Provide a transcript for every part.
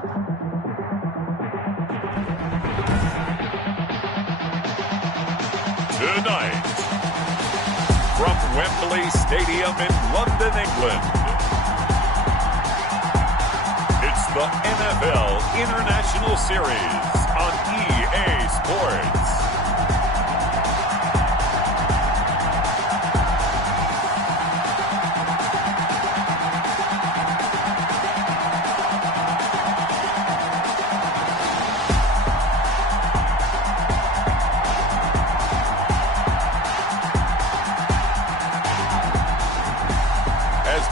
Tonight, from Wembley Stadium in London, England, it's the NFL International Series on EA Sports.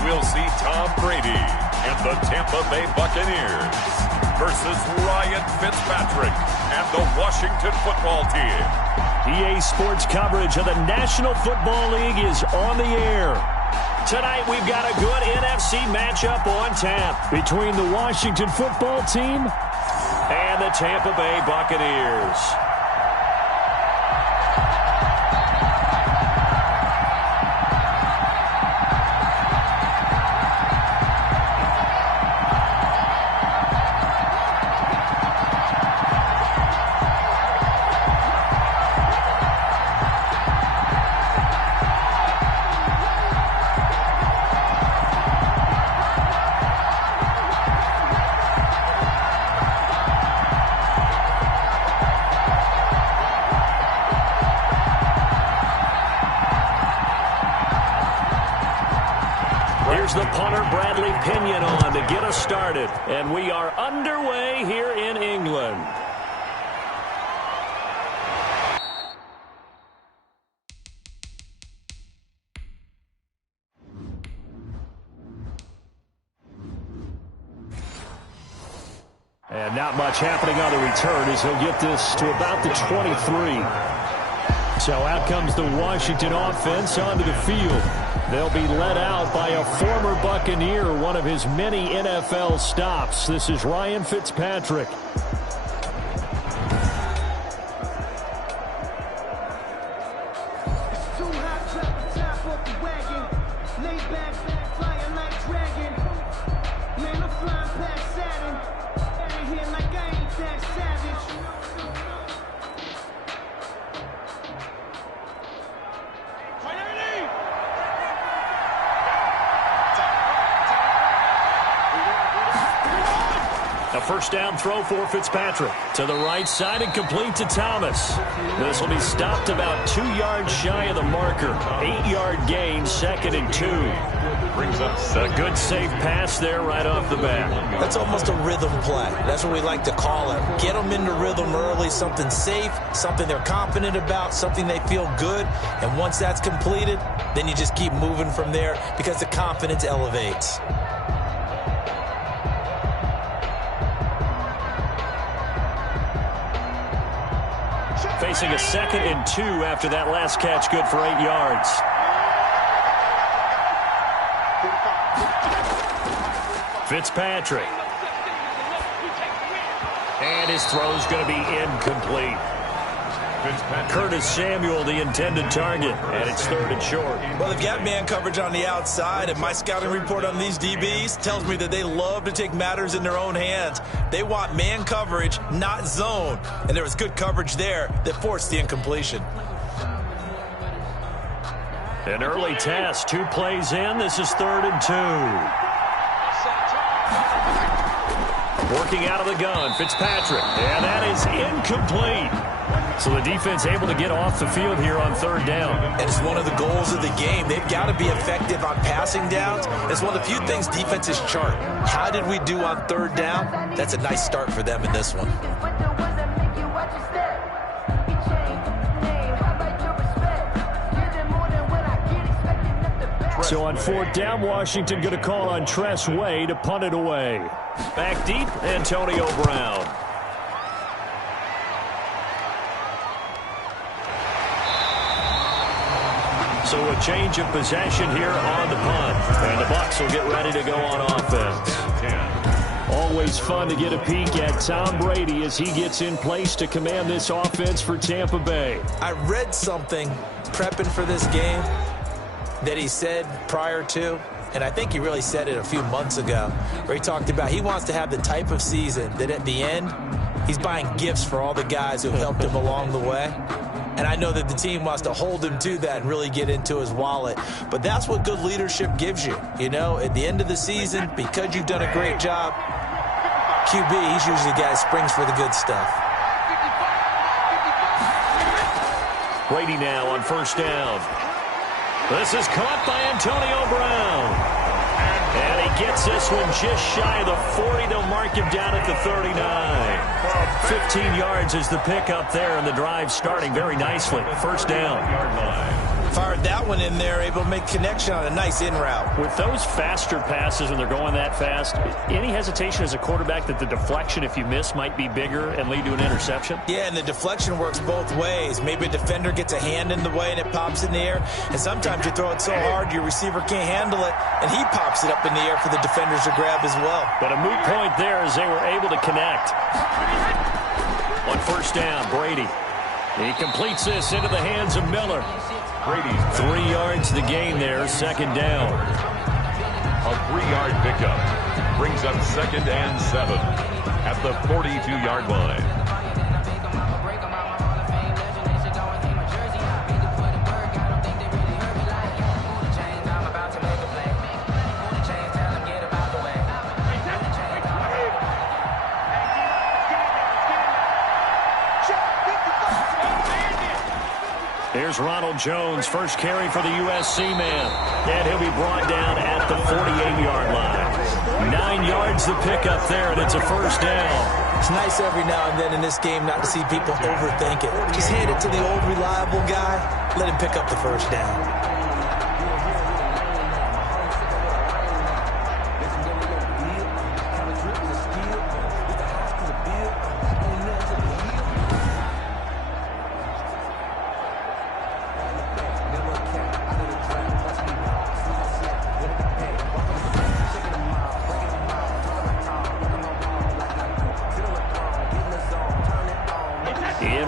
We'll see Tom Brady and the Tampa Bay Buccaneers versus Ryan Fitzpatrick and the Washington football team. EA Sports coverage of the National Football League is on the air. Tonight we've got a good NFC matchup on tap between the Washington football team and the Tampa Bay Buccaneers. The punter, Bradley Pinion, on to get us started. And we are underway here in England. And not much happening on the return as he'll get this to about the 23. So out comes the Washington offense onto the field. They'll be led out by a former Buccaneer, one of his many NFL stops. This is Ryan Fitzpatrick. A first down throw for Fitzpatrick. To the right side and complete to Thomas. This will be stopped about 2 yards shy of the marker. 8-yard gain, 2nd and 2. Brings up a good safe pass there right off the bat. That's almost a rhythm play. That's what we like to call it. Get them into rhythm early, something safe, something they're confident about, something they feel good. And once that's completed, then you just keep moving from there because the confidence elevates. Facing a 2nd and 2 after that last catch, good for 8 yards. Fitzpatrick. And his throw's going to be incomplete. Curtis Samuel, the intended target, and it's 3rd and short. Well, they've got man coverage on the outside, and my scouting report on these DBs tells me that they love to take matters in their own hands. They want man coverage, not zone, and there was good coverage there that forced the incompletion. An early test, 2 plays in. This is 3rd and 2. Working out of the gun, Fitzpatrick, and that is incomplete. So the defense able to get off the field here on 3rd down. And it's one of the goals of the game. They've got to be effective on passing downs. It's one of the few things defenses chart. How did we do on 3rd down? That's a nice start for them in this one. So on 4th down, Washington going to call on Tress Way to punt it away. Back deep, Antonio Brown. So a change of possession here on the punt. And the Bucs will get ready to go on offense. Always fun to get a peek at Tom Brady as he gets in place to command this offense for Tampa Bay. I read something prepping for this game that he said prior to, And I think he really said it a few months ago, where he talked about he wants to have the type of season that at the end, he's buying gifts for all the guys who helped him along the way. And I know that the team wants to hold him to that and really get into his wallet. But that's what good leadership gives you. You know, at the end of the season, because you've done a great job, QB, he's usually the guy that springs for the good stuff. Brady now on first down. This is caught by Antonio Brown. And he gets this one just shy of the 40. They'll mark him down at the 39. 15 yards is the pickup there, and the drive starting very nicely. First down. Fired that one in there, able to make connection on a nice in route. With those faster passes when they're going that fast, any hesitation as a quarterback that the deflection, if you miss, might be bigger and lead to an interception? Yeah, and the deflection works both ways. Maybe a defender gets a hand in the way and it pops in the air, and sometimes you throw it so hard your receiver can't handle it, and he pops it up in the air for the defenders to grab as well. But a moot point there as they were able to connect. On first down, Brady. He completes this into the hands of Miller. Brady, 3 yards to the gain there, second down. a 3-yard pickup. Brings up 2nd and 7 at the 42-yard line. Here's Ronald Jones, first carry for the USC man. And he'll be brought down at the 48-yard line. 9 yards the pickup there, and it's a first down. It's nice every now and then in this game not to see people overthink it. Just hand it to the old reliable guy. Let him pick up the first down.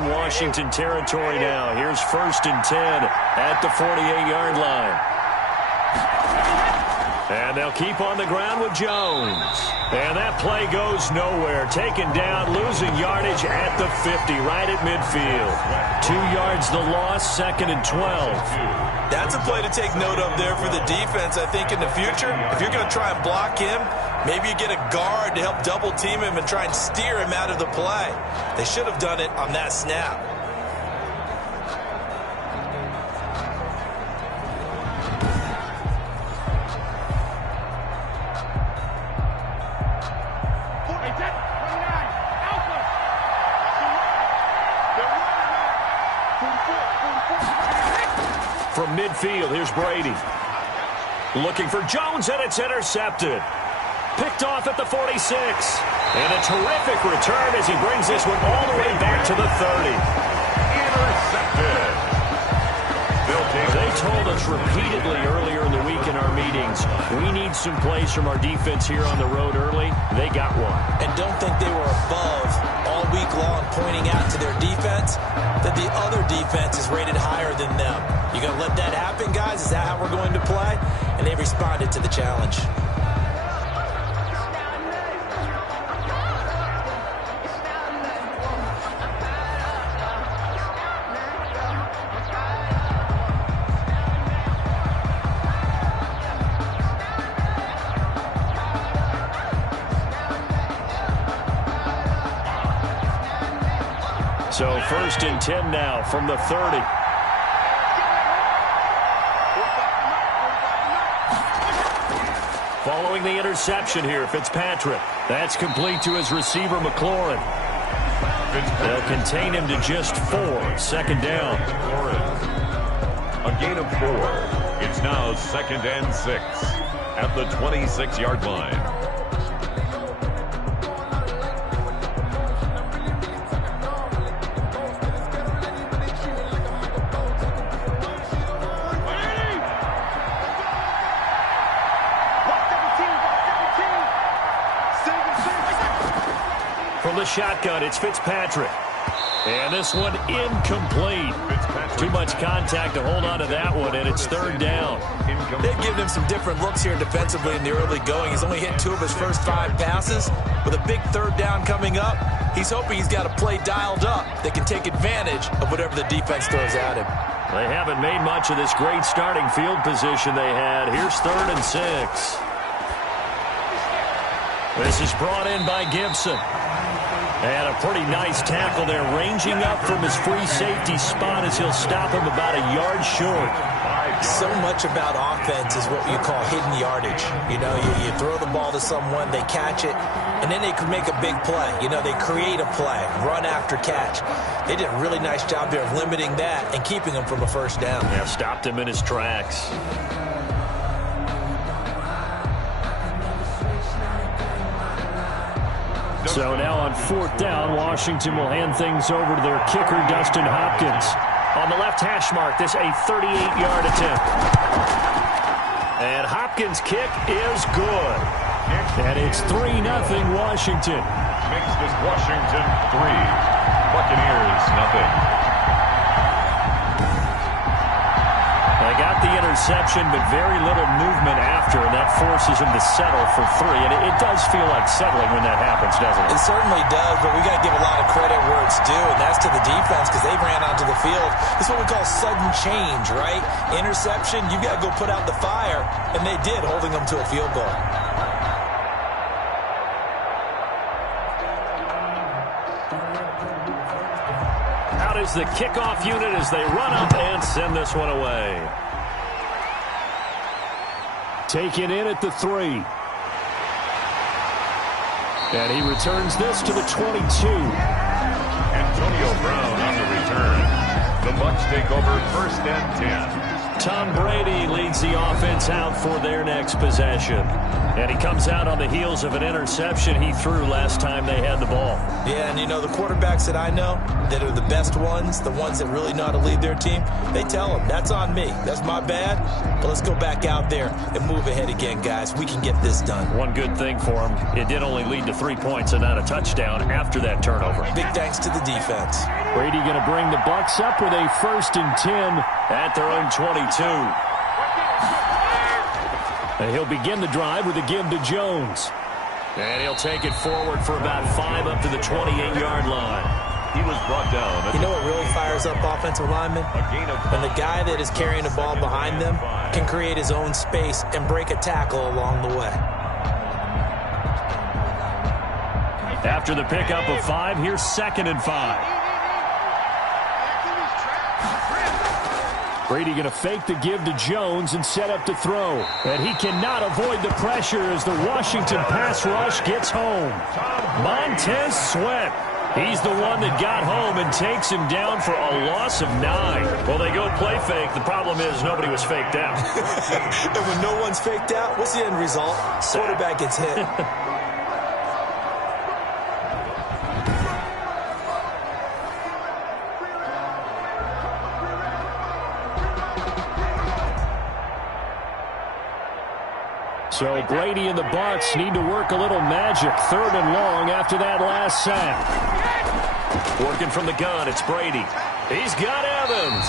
Washington territory now. Here's 1st and 10 at the 48-yard line. And they'll keep on the ground with Jones. And that play goes nowhere. Taken down, losing yardage at the 50, right at midfield. 2 yards the loss, 2nd and 12. That's a play to take note of there for the defense, I think, in the future. If you're going to try and block him, maybe you get a guard to help double team him and try and steer him out of the play. They should have done it on that snap. From midfield, here's Brady. Looking for Jones, and it's intercepted. Picked off at the 46. And a terrific return as he brings this one all the way back to the 30. Intercepted. They told us repeatedly earlier in the week in our meetings, we need some plays from our defense here on the road early. They got one. And don't think they were above all week long pointing out to their defense that the other defense is rated higher than them. You going to let that happen, guys? Is that how we're going to play? And they responded to the challenge. So 1st and 10 now from the 30. Following the interception here, Fitzpatrick. That's complete to his receiver, McLaurin. They'll contain him to just 4. 2nd down. A gain of 4. It's now 2nd and 6 at the 26-yard line. From the shotgun, it's Fitzpatrick. And this one incomplete. Too much contact to hold on to that one, and it's third down. They've given him some different looks here defensively in the early going. He's only hit 2 of his first 5 passes. With a big third down coming up, he's hoping he's got a play dialed up that can take advantage of whatever the defense throws at him. They haven't made much of this great starting field position they had. Here's 3rd and 6. This is brought in by Gibson. And a pretty nice tackle there, ranging up from his free safety spot as he'll stop him about a yard short. So much about offense is what you call hidden yardage. You know, you throw the ball to someone, they catch it, and then they can make a big play. You know, they create a play, run after catch. They did a really nice job there of limiting that and keeping him from a first down. Yeah, stopped him in his tracks. So now on 4th down, Washington will hand things over to their kicker, Dustin Hopkins. On the left hash mark, this a 38-yard attempt. And Hopkins' kick is good. And it's 3-0 Washington. Makes this Washington 3, Buccaneers 0. They got the interception, but very little movement after, and that forces him to settle for 3. And it does feel like settling when that happens, doesn't it? It certainly does, but we got to give a lot of credit where it's due, and that's to the defense because they ran onto the field. It's what we call sudden change, right? Interception, you got to go put out the fire, and they did, holding them to a field goal. Out is the kickoff unit as they run up and send this one away. Taken in at the 3. And he returns this to the 22. Antonio Brown on the return. The Bucs take over 1st and 10. Tom Brady leads the offense out for their next possession. And he comes out on the heels of an interception he threw last time they had the ball. Yeah, and you know, the quarterbacks that I know that are the best ones, the ones that really know how to lead their team, they tell them, that's on me. That's my bad. But let's go back out there and move ahead again, guys. We can get this done. One good thing for him, it did only lead to 3 points and not a touchdown after that turnover. Big thanks to the defense. Brady going to bring the Bucs up with a 1st and 10 at their own 22. And he'll begin the drive with a give to Jones. And he'll take it forward for about 5 up to the 28-yard line. He was brought down. You know what really fires up offensive linemen? When the guy that is carrying the ball behind them can create his own space and break a tackle along the way. After the pickup of 5, here's 2nd and 5. Brady going to fake the give to Jones and set up to throw. And he cannot avoid the pressure as the Washington pass rush gets home. Montez Sweat. He's the one that got home and takes him down for a loss of 9. Well, they go play fake. The problem is nobody was faked out. And when no one's faked out, what's the end result? Quarterback gets hit. So Brady and the Bucs need to work a little magic. 3rd and long after that last sack. Working from the gun, it's Brady. He's got Evans.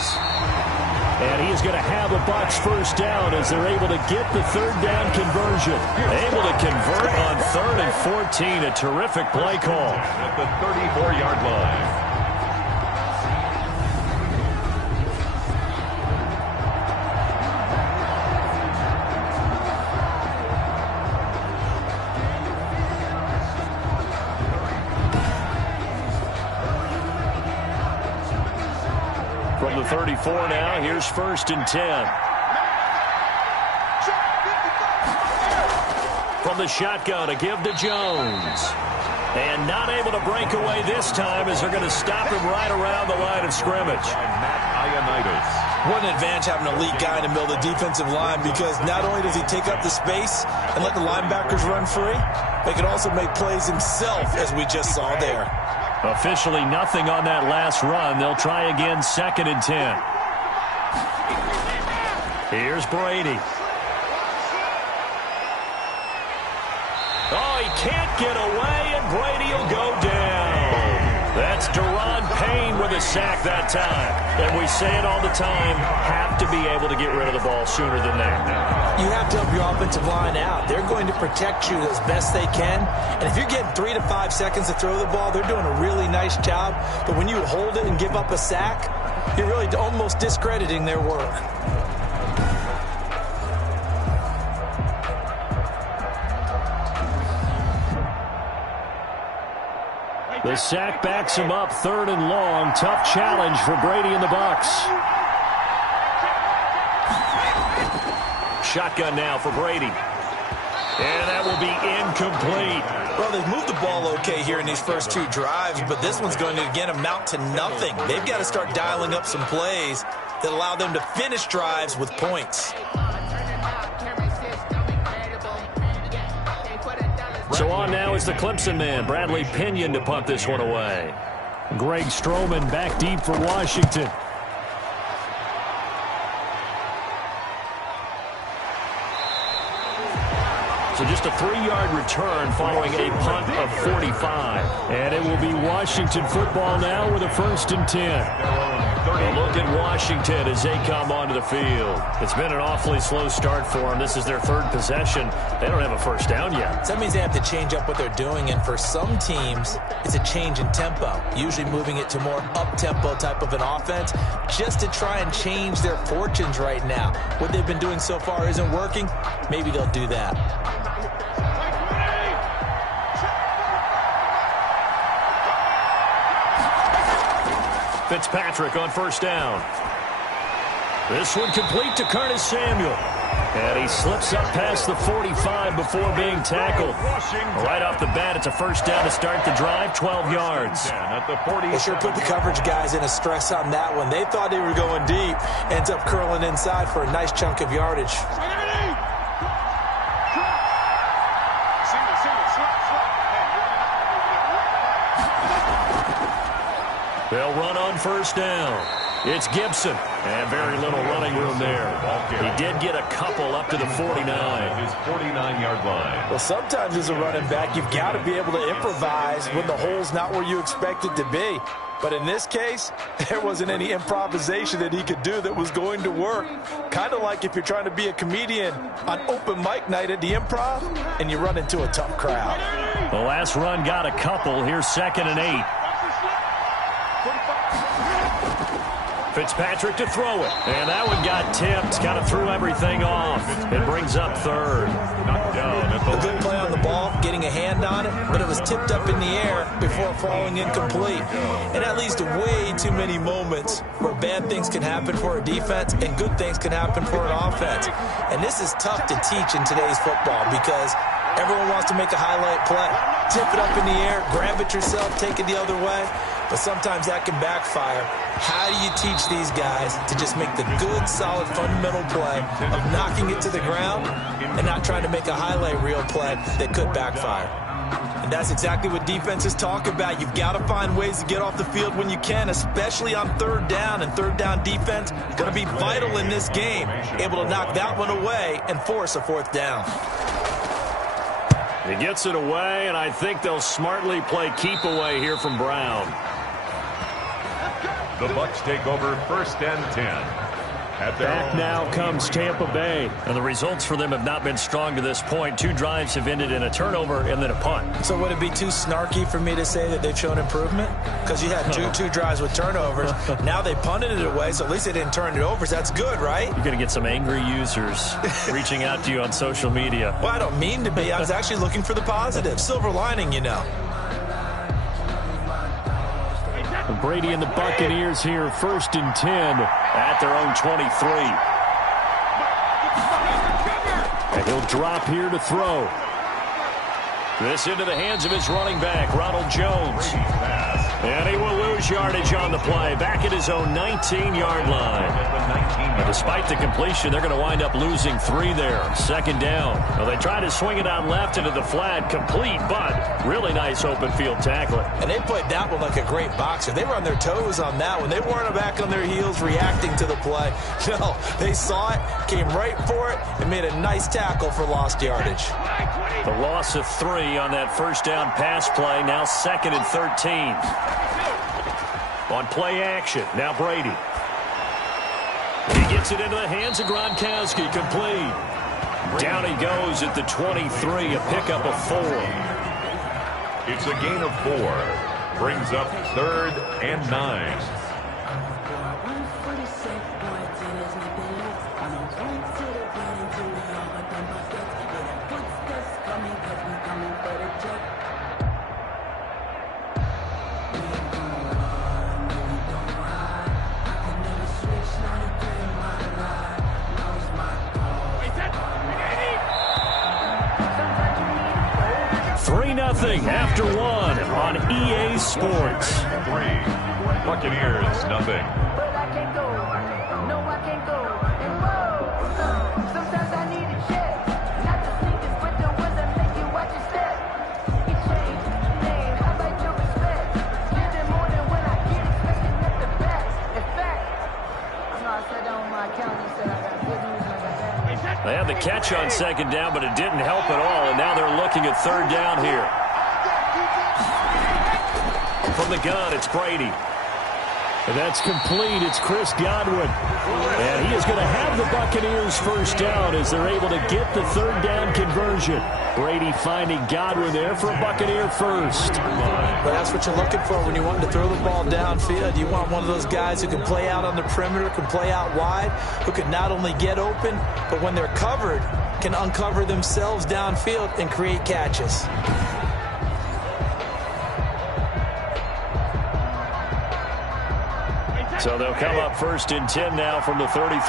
And he is going to have a Bucs first down as they're able to get the 3rd down conversion. Able to convert on 3rd and 14. A terrific play call. At the 34-yard line. From the 34 now, here's 1st and 10. From the shotgun, a give to Jones. And not able to break away this time as they're going to stop him right around the line of scrimmage. What an advantage having an elite guy in the middle of the defensive line, because not only does he take up the space and let the linebackers run free, but he can also make plays himself, as we just saw there. Officially nothing on that last run. They'll try again 2nd and 10. Here's Brady. Oh, he can't get away, and Brady will go down. That's Deron Payne with a sack that time. And we say it all the time, have to be able to get rid of the ball sooner than that. You have to help your offensive line out. They're going to protect you as best they can. And if you're getting 3 to 5 seconds to throw the ball, they're doing a really nice job. But when you hold it and give up a sack, you're really almost discrediting their work. The sack backs him up, 3rd and long. Tough challenge for Brady and the Bucs. Shotgun now for Brady. And that will be incomplete. Well, they've moved the ball okay here in these first 2 drives, but this one's going to, again, amount to nothing. They've got to start dialing up some plays that allow them to finish drives with points. So on now is the Clemson man, Bradley Pinion, to punt this one away. Greg Stroman back deep for Washington. So just a 3-yard return following a punt of 45. And it will be Washington football now with a 1st and 10. A look at Washington as they come onto the field. It's been an awfully slow start for them. This is their 3rd possession. They don't have a first down yet. So that means they have to change up what they're doing, and for some teams, it's a change in tempo, usually moving it to more up-tempo type of an offense just to try and change their fortunes right now. What they've been doing so far isn't working. Maybe they'll do that. Fitzpatrick on 1st down. This one complete to Curtis Samuel. And he slips up past the 45 before being tackled. Right off the bat, it's a 1st down to start the drive, 12 yards. They sure put the coverage guys in a stress on that one. They thought they were going deep. Ends up curling inside for a nice chunk of yardage. They'll run on 1st down. It's Gibson, and very little running room there. He did get a couple up to the 49. His 49-yard line. Well, sometimes as a running back, you've got to be able to improvise when the hole's not where you expect it to be. But in this case, there wasn't any improvisation that he could do that was going to work. Kind of like if you're trying to be a comedian on open mic night at the Improv and you run into a tough crowd. The last run got a couple. Here's 2nd and 8. Fitzpatrick to throw it. And that one got tipped. Kind of threw everything off. It brings up 3rd. Knocked down at the A good play on the ball, getting a hand on it, but it was tipped up in the air before falling incomplete. And that leads to way too many moments where bad things can happen for a defense and good things can happen for an offense. And this is tough to teach in today's football because everyone wants to make a highlight play. Tip it up in the air, grab it yourself, take it the other way. But sometimes that can backfire. How do you teach these guys to just make the good, solid, fundamental play of knocking it to the ground and not trying to make a highlight reel play that could backfire? And that's exactly what defenses talk about. You've got to find ways to get off the field when you can, especially on 3rd down. And 3rd down defense going to be vital in this game, able to knock that one away and force a 4th down. He gets it away, and I think they'll smartly play keep away here from Brown. The Bucs take over 1st and 10. Back now comes Tampa Bay. And the results for them have not been strong to this point. 2 drives have ended in a turnover and then a punt. So would it be too snarky for me to say that they've shown improvement? Because you had two drives with turnovers. Now they punted it away, so at least they didn't turn it over. So that's good, right? You're going to get some angry users reaching out to you on social media. Well, I don't mean to be. I was actually looking for the positive. Silver lining, you know. Brady and the Buccaneers here, 1st and 10 at their own 23. And he'll drop here to throw. This into the hands of his running back, Ronald Jones. And he will lose yardage on the play, back at his own 19-yard line. And despite the completion, they're going to wind up losing 3 there. 2nd down. Well, they try to swing it out left into the flat, complete, but really nice open field tackling. And they played that one like a great boxer. They were on their toes on that one. They weren't back on their heels reacting to the play. No, they saw it, came right for it, and made a nice tackle for lost yardage. The loss of 3 on that 1st down pass play, now 2nd and 13. On play action, now Brady. He gets it into the hands of Gronkowski, complete. Down he goes at the 23, a pickup of 4. It's a gain of 4. Brings up 3rd and 9. Nothing after 1 on EA Sports. 3. Buccaneers, nothing. But I can't go. No, I can't go. And whoa, sometimes I need a check. Not the sneakers, but the ones that make you watch your step. You change the name, how about your respect? Give them more than when I get expecting at the best. In fact, I know I said that on my account. You said I got good news and I got bad. They had the catch on 2nd down, but it didn't help at all, and now they're looking at 3rd down here. From the gun, it's Brady. And that's complete. It's Chris Godwin. And he is going to have the Buccaneers first down as they're able to get the 3rd down conversion. Brady finding Godwin there for a Buccaneer first. But that's what you're looking for when you want to throw the ball downfield. You want one of those guys who can play out on the perimeter, can play out wide, who can not only get open, but when they're covered, can uncover themselves downfield and create catches. So they'll come up 1st and 10 now from the 33.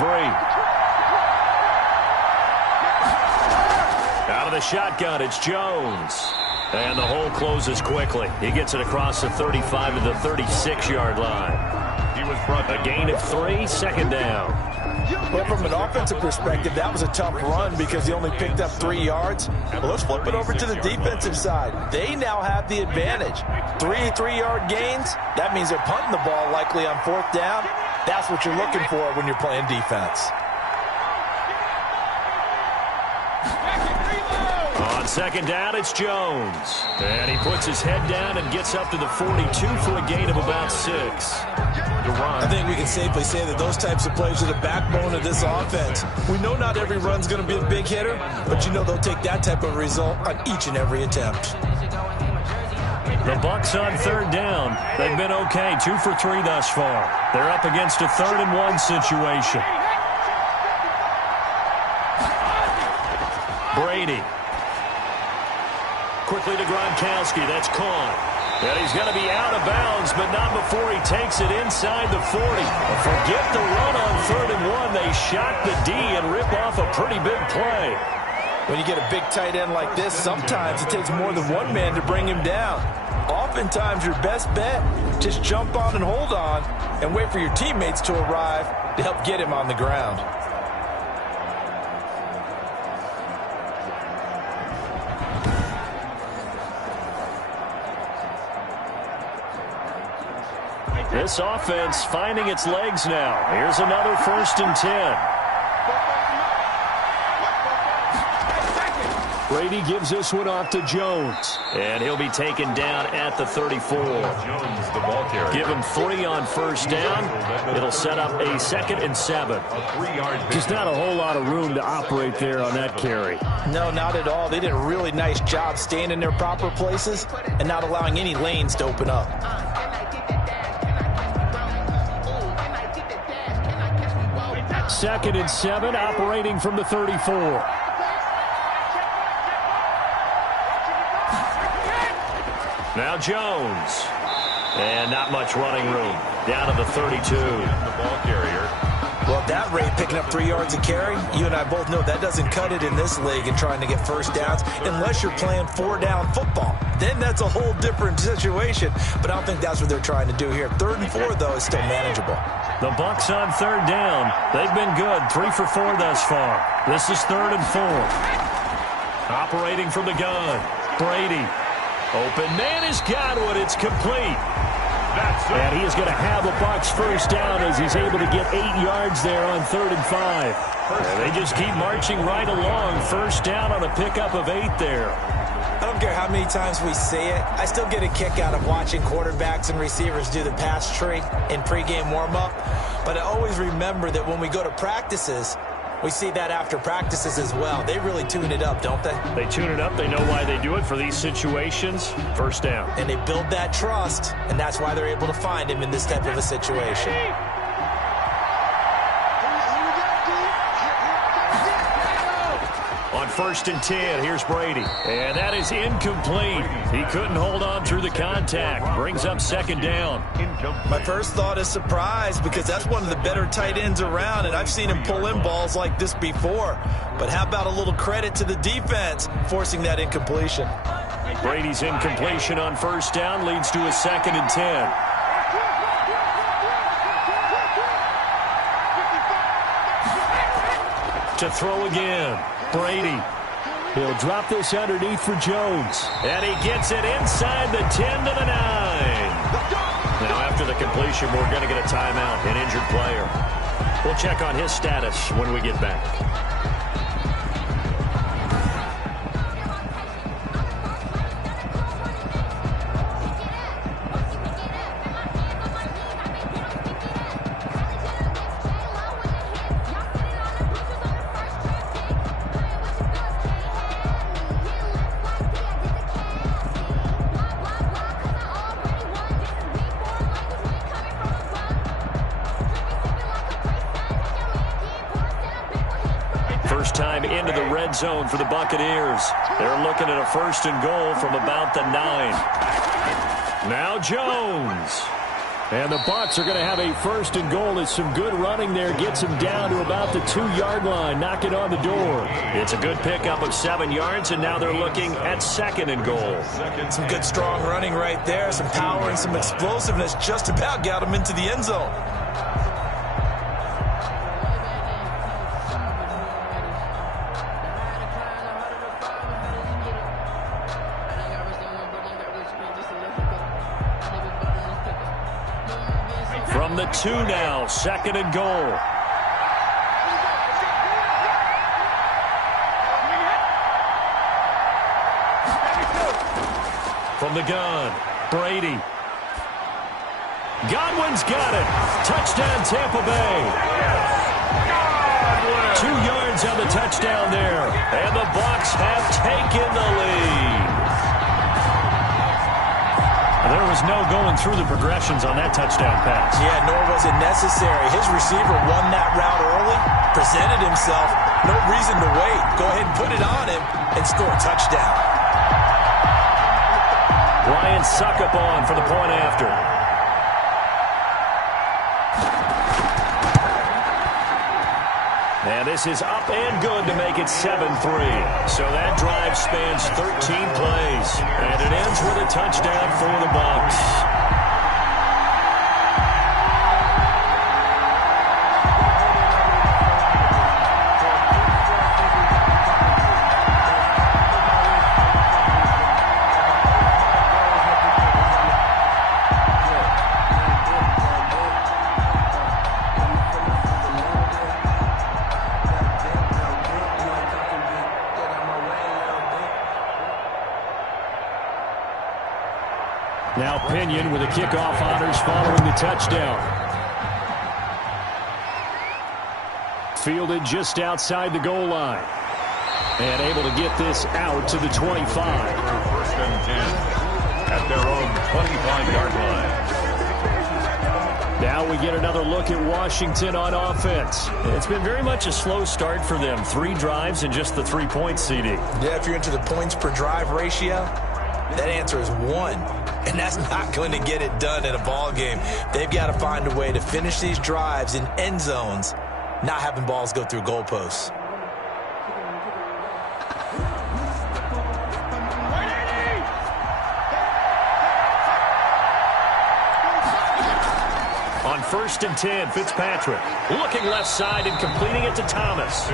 Out of the shotgun, it's Jones. And the hole closes quickly. He gets it across the 35 to the 36-yard line. He was brought a gain of 3, 2nd down. Well, from an offensive perspective, that was a tough run because he only picked up 3 yards. Well, let's flip it over to the defensive side. They now have the advantage. 3 3-yard gains, that means they're punting the ball likely on 4th down. That's what you're looking for when you're playing defense. On 2nd down, it's Jones. And he puts his head down and gets up to the 42 for a gain of about 6. I think we can safely say that those types of plays are the backbone of this offense. We know not every run's going to be a big hitter, but you know they'll take that type of result on each and every attempt. The Bucs on 3rd down. They've been okay, 2 for 3 thus far. They're up against a 3rd and 1 situation. Brady. Quickly to Gronkowski. That's caught. And he's going to be out of bounds, but not before he takes it inside the 40. Forget the run on 3rd and 1. They shot the D and rip off a pretty big play. When you get a big tight end like this, sometimes it takes more than one man to bring him down. Oftentimes, your best bet, just jump on and hold on and wait for your teammates to arrive to help get him on the ground. This offense finding its legs now. Here's another 1st and 10. Brady gives this one off to Jones. And he'll be taken down at the 34. Jones, the ball carrier. Give him 3 on 1st down. It'll set up a 2nd and 7. Just not a whole lot of room to operate there on that carry. No, not at all. They did a really nice job staying in their proper places and not allowing any lanes to open up. 2nd and 7, operating from the 34. Now Jones. And not much running room. Down to the 32. The ball carrier. Well, at that rate, picking up 3 yards a carry, you and I both know that doesn't cut it in this league and trying to get 1st downs unless you're playing 4-down football. Then that's a whole different situation, but I don't think that's what they're trying to do here. 3rd and 4, though, is still manageable. The Bucs on 3rd down. They've been good, 3 for 4 thus far. This is 3rd and 4. Operating from the gun, Brady. Open man is Godwin. It's complete. And he is going to have a Bucs first down as he's able to get 8 yards there on 3rd and 5. And they just keep marching right along. First down on a pickup of 8 there. I don't care how many times we see it. I still get a kick out of watching quarterbacks and receivers do the pass tree in pregame warm-up. But I always remember that when we go to practices, we see that after practices as well. They really tune it up, don't they? They tune it up. They know why they do it for these situations. First down. And they build that trust, and that's why they're able to find him in this type of a situation. On 1st and 10, here's Brady. And that is incomplete. He couldn't hold on through the contact. Brings up 2nd down. My first thought is surprise, because that's one of the better tight ends around, and I've seen him pull in balls like this before. But how about a little credit to the defense forcing that incompletion? Brady's incompletion on 1st down leads to a 2nd and 10. To throw again. Brady. He'll drop this underneath for Jones. And he gets it inside the 10 to the 9. Now, after the completion, we're going to get a timeout, an injured player. We'll check on his status when we get back. First time into the red zone for the Buccaneers. They're looking at a 1st and goal from about the 9. Now Jones. And the Bucs are going to have a 1st and goal as some good running there gets him down to about the 2-yard line, knocking on the door. It's a good pickup of 7 yards, and now they're looking at 2nd and goal. Some good strong running right there, some power and some explosiveness just about got him into the end zone. From the 2 now, 2nd and goal. From the gun, Brady. Godwin's got it. Touchdown, Tampa Bay. 2 yards on the touchdown there. And the Bucs have taken the lead. There was no going through the progressions on that touchdown pass. Yeah, nor was it necessary. His receiver won that route early, presented himself. No reason to wait. Go ahead and put it on him and score a touchdown. Ryan Suckup on for the point after. And this is up and good to make it 7-3. So that drive spans 13 plays. And it ends with a touchdown for the Bucs. Now Pinion with the kickoff honors following the touchdown. Fielded just outside the goal line. And able to get this out to the 25. 1st and 10 at their own 25-yard line. Now we get another look at Washington on offense. It's been very much a slow start for them. 3 drives and just the 3 points, CD. Yeah, if you're into the points per drive ratio, that answer is 1. And that's not going to get it done in a ball game. They've got to find a way to finish these drives in end zones, not having balls go through goalposts. On 1st and 10, Fitzpatrick looking left side and completing it to Thomas.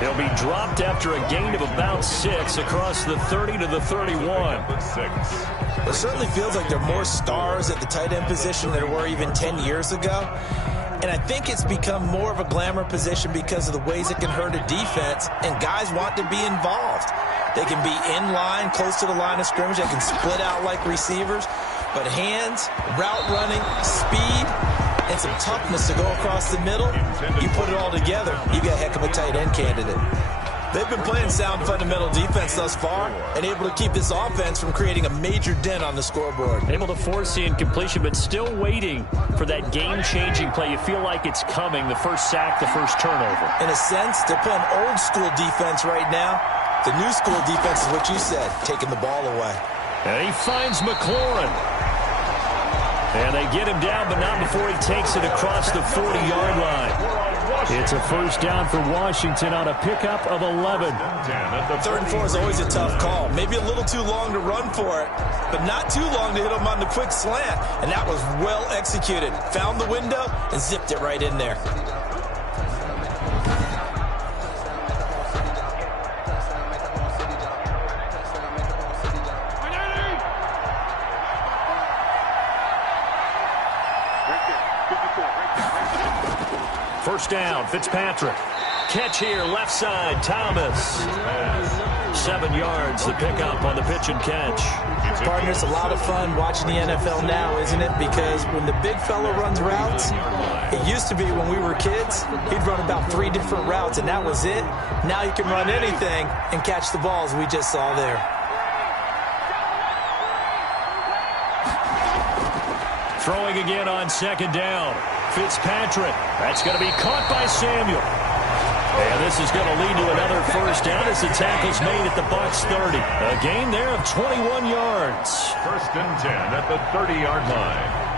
He'll be dropped after a gain of about 6 across the 30 to the 31. It certainly feels like there are more stars at the tight end position than there were even 10 years ago. And I think it's become more of a glamour position because of the ways it can hurt a defense, and guys want to be involved. They can be in line, close to the line of scrimmage. They can split out like receivers. But hands, route running, speed, and some toughness to go across the middle, you put it all together, you got a heck of a tight end candidate. They've been playing sound fundamental defense thus far and able to keep this offense from creating a major dent on the scoreboard. Able to force the incompletion, but still waiting for that game-changing play. You feel like it's coming, the first sack, the first turnover. In a sense, they're playing old-school defense right now. The new school defense is what you said, taking the ball away. And he finds McLaurin. And they get him down, but not before he takes it across the 40-yard line. It's a first down for Washington on a pickup of 11. 3rd and 4 is always a tough call. Maybe a little too long to run for it, but not too long to hit him on the quick slant. And that was well executed. Found the window and zipped it right in there. First down, Fitzpatrick. Catch here, left side, Thomas. 7 yards, the pickup on the pitch and catch. Partner, it's a lot of fun watching the NFL now, isn't it? Because when the big fella runs routes, it used to be when we were kids, he'd run about 3 different routes, and that was it. Now you can run anything and catch the balls we just saw there. Throwing again on 2nd down. Fitzpatrick. That's going to be caught by Samuel. And this is going to lead to another first down as the tackle's made at the Bucs 30. A gain there of 21 yards. 1st and 10 at the 30-yard line.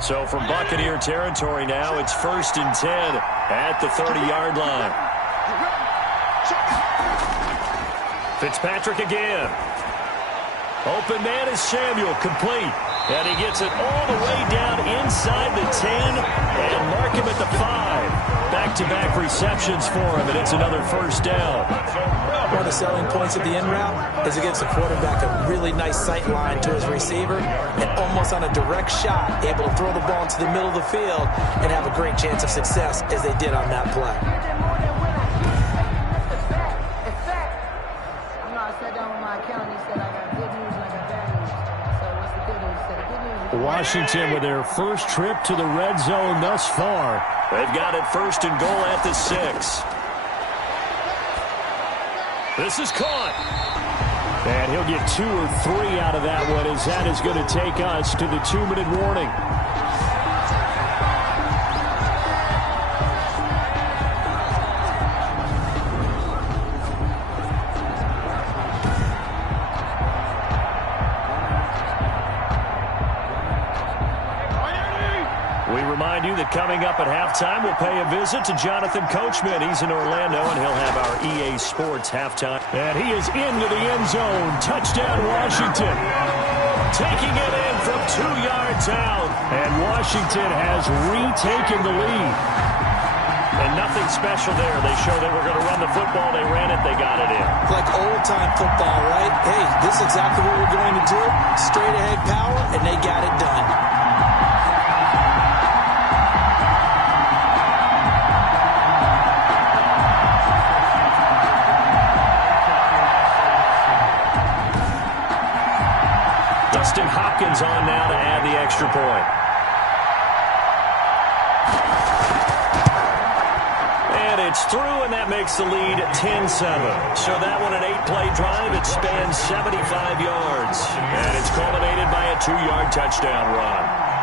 So from Buccaneer territory now, it's 1st and 10 at the 30-yard line. Fitzpatrick again. Open man is Samuel, complete. And he gets it all the way down inside the 10 and mark him at the 5. Back-to-back receptions for him, and it's another first down. One of the selling points of the in route is it gives the quarterback a really nice sight line to his receiver and almost on a direct shot, able to throw the ball into the middle of the field and have a great chance of success as they did on that play. Washington with their first trip to the red zone thus far. They've got it 1st and goal at the 6. This is caught. And he'll get 2 or 3 out of that one as that is going to take us to the 2-minute warning. Coming up at halftime, we'll pay a visit to Jonathan Coachman. He's in Orlando, and he'll have our EA Sports halftime. And he is into the end zone. Touchdown, Washington. Taking it in from 2 yards out. And Washington has retaken the lead. And nothing special there. They showed they were going to run the football. They ran it. They got it in. Like old-time football, right? Hey, this is exactly what we're going to do. Straight-ahead power, and they got it done. Hopkins on now to add the extra point. And it's through, and that makes the lead 10-7. So that one, an 8-play drive. It spans 75 yards. And it's culminated by a 2-yard touchdown run.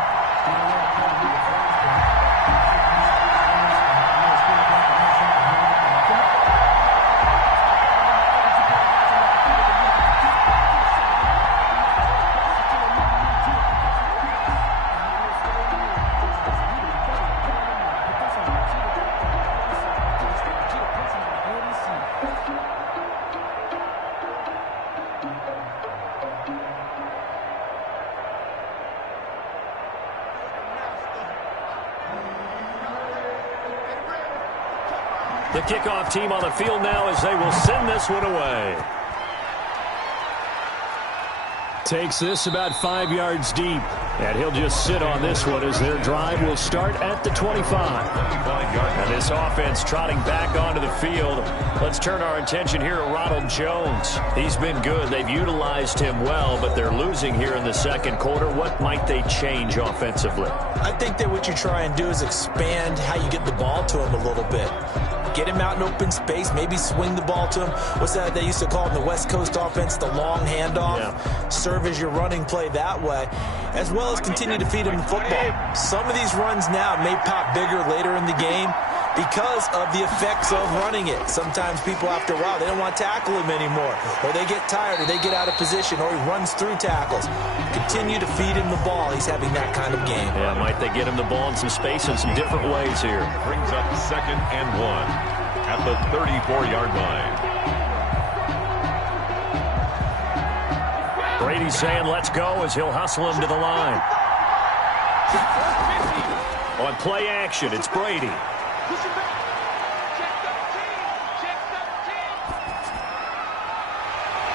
The kickoff team on the field now as they will send this one away. Takes this about 5 yards deep. And he'll just sit on this one as their drive will start at the 25. And this offense trotting back onto the field. Let's turn our attention here to Ronald Jones. He's been good. They've utilized him well, but they're losing here in the second quarter. What might they change offensively? I think that what you try and do is expand how you get the ball to him a little bit. Get him out in open space, maybe swing the ball to him. What's that they used to call in the West Coast offense, the long handoff? Yeah. Serve as your running play that way, as well as continue to feed him the football. Some of these runs now may pop bigger later in the game because of the effects of running it. Sometimes people, after a while, they don't want to tackle him anymore, or they get tired, or they get out of position, or he runs through tackles. Continue to feed him the ball. He's having that kind of game. Yeah, might they get him the ball in some space in some different ways here. Brings up 2nd and 1 at the 34-yard line. Brady's saying let's go as he'll hustle him to the line. On play action, it's Brady.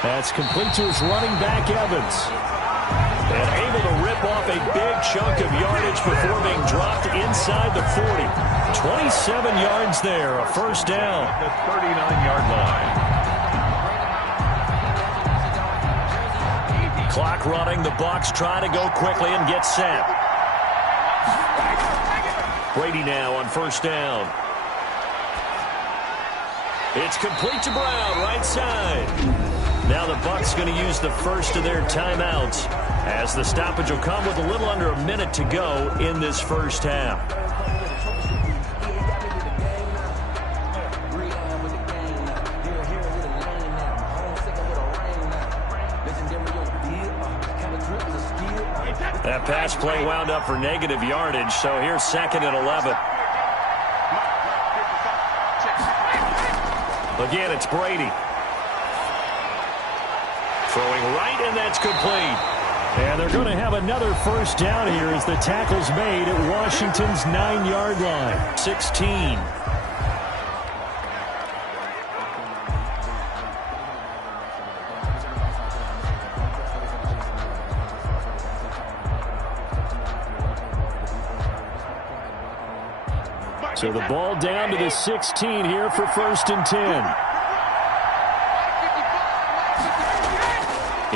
That's complete to his running back, Evans. And able to rip off a big chunk of yardage before being dropped inside the 40. 27 yards there, a first down. At the 39-yard line. Clock running, the Bucs try to go quickly and get set. Brady now on first down. It's complete to Brown, right side. Now the Bucs going to use the first of their timeouts as the stoppage will come with a little under a minute to go in this first half. That pass play wound up for negative yardage, so here's 2nd and 11. Again, it's Brady. Throwing right, and that's complete. And they're going to have another first down here as the tackle's made at Washington's 9-yard line. 16. So the ball down to the 16 here for 1st and 10.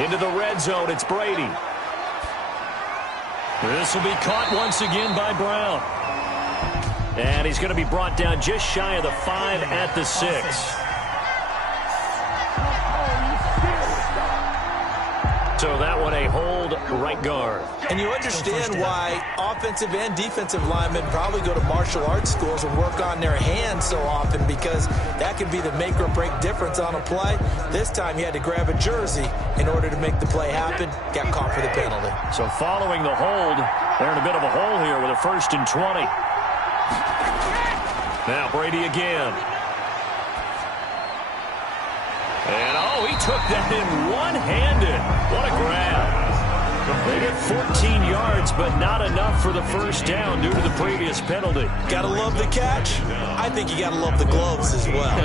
Into the red zone, it's Brady. This will be caught once again by Brown. And he's going to be brought down just shy of the 5 at the 6. So that one a hold right guard. And you understand why offensive and defensive linemen probably go to martial arts schools and work on their hands so often, because that can be the make or break difference on a play. This time you had to grab a jersey in order to make the play happen. Got caught for the penalty. So following the hold, they're in a bit of a hole here with a 1st and 20. Now Brady again. And, oh, he took that in one-handed. What a grab. They get 14 yards, but not enough for the first down due to the previous penalty. Gotta love the catch. I think you gotta love the gloves as well.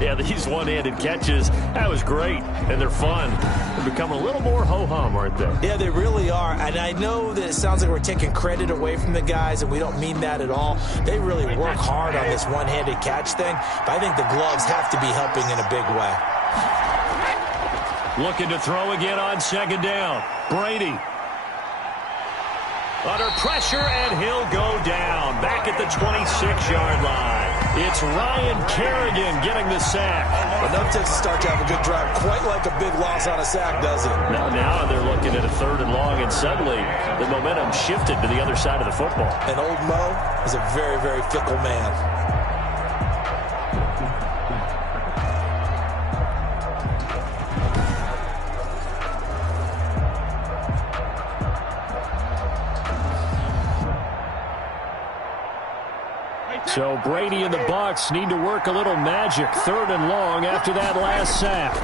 Yeah, these one-handed catches, that was great, and they're fun. They're becoming a little more ho-hum, aren't they? Yeah, they really are, and I know that it sounds like we're taking credit away from the guys, and we don't mean that at all. They really work hard on this one-handed catch thing, but I think the gloves have to be helping in a big way. Looking to throw again on 2nd down. Brady. Under pressure, and he'll go down. Back at the 26-yard line. It's Ryan Kerrigan getting the sack. But no takes to start to have a good drive. Quite like a big loss on a sack, does it? Now they're looking at a 3rd and long, and suddenly the momentum shifted to the other side of the football. And old Mo is a very, very fickle man. So Brady and the Bucs need to work a little magic. 3rd and long after that last sack.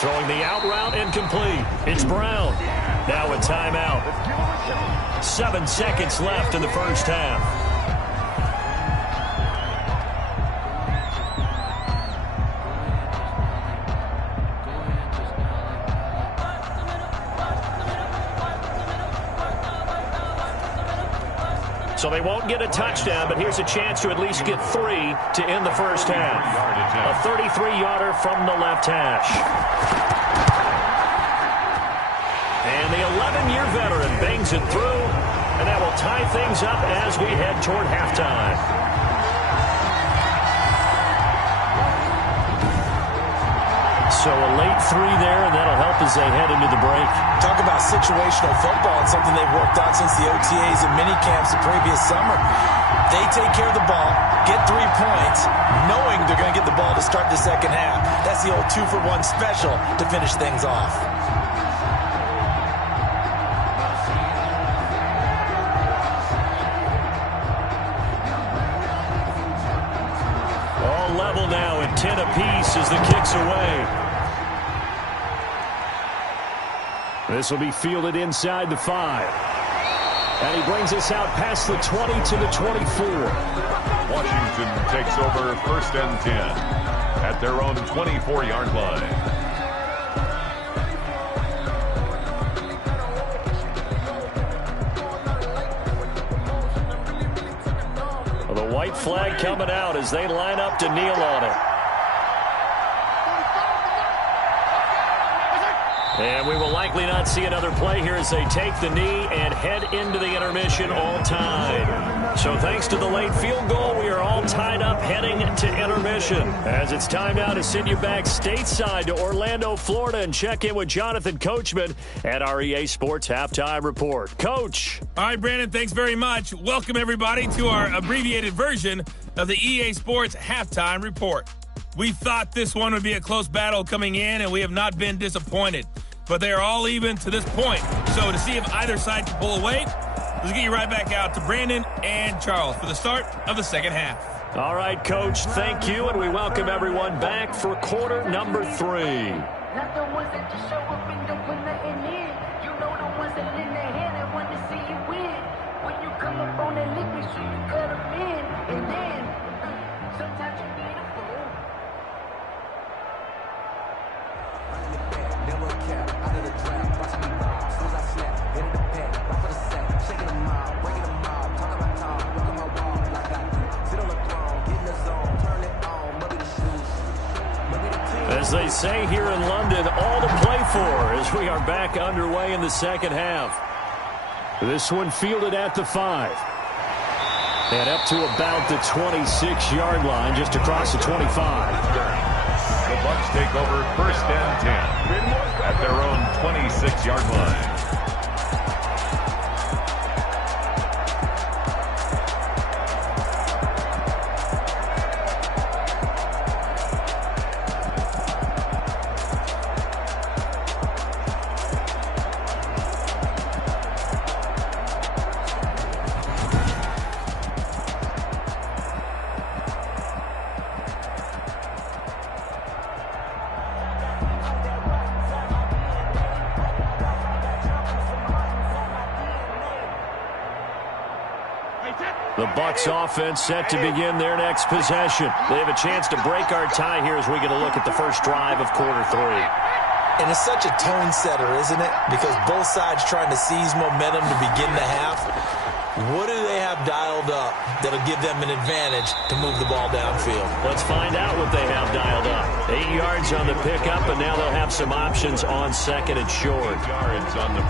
Throwing the out route, incomplete. It's Brown. Now a timeout. 7 seconds left in the first half. So they won't get a touchdown, but here's a chance to at least get 3 to end the first half. A 33-yarder from the left hash. And the 11-year veteran bangs it through, and that will tie things up as we head toward halftime. So a late 3 there, and that'll help as they head into the break. Talk about situational football. It's something they've worked on since the OTAs and mini camps the previous summer. They take care of the ball, get 3 points, knowing they're going to get the ball to start the second half. That's the old 2-for-1 special to finish things off. All level now at 10 apiece as the kick's away. This will be fielded inside the 5. And he brings us out past the 20 to the 24. Washington takes over 1st and 10 at their own 24-yard line. The white flag coming out as they line up to kneel on it. And we will likely not see another play here as they take the knee and head into the intermission all tied. So thanks to the late field goal, we are all tied up heading to intermission. As it's time now to send you back stateside to Orlando, Florida, and check in with Jonathan Coachman at our EA Sports Halftime Report. Coach. All right, Brandon, thanks very much. Welcome, everybody, to our abbreviated version of the EA Sports Halftime Report. We thought this one would be a close battle coming in, and we have not been disappointed. But they are all even to this point. So to see if either side can pull away, let's get you right back out to Brandon and Charles for the start of the second half. All right, Coach, thank you, and we welcome everyone back for quarter number 3. Not the ones that just show up and don't put nothing in. You know the ones that lend their hand and want to see you win. When you come up on that lick, make sure you cut them in. And then, sometimes you need a fool. Never cap, out of the draft, watch me ride. As soon as I snap, hit the pack, right for the sack, shaking them out, breaking them out, talking my talk, look at my wall like I do. Sit on the throne, get in the zone, turn it on, maybe the shoes. Maybe the team. As they say here in London, all to play for as we are back underway in the second half. This one fielded at the 5. And up to about the 26-yard line, just across the 25. The Bucs take over 1st and 10 at their own 26-yard line. The Bucs offense set to begin their next possession. They have a chance to break our tie here as we get a look at the first drive of quarter 3. And it's such a tone setter, isn't it? Because both sides trying to seize momentum to begin the half. What do they have dialed up that'll give them an advantage to move the ball downfield? Let's find out what they have dialed up. 8 yards on the pickup, and now they'll have some options on second and short.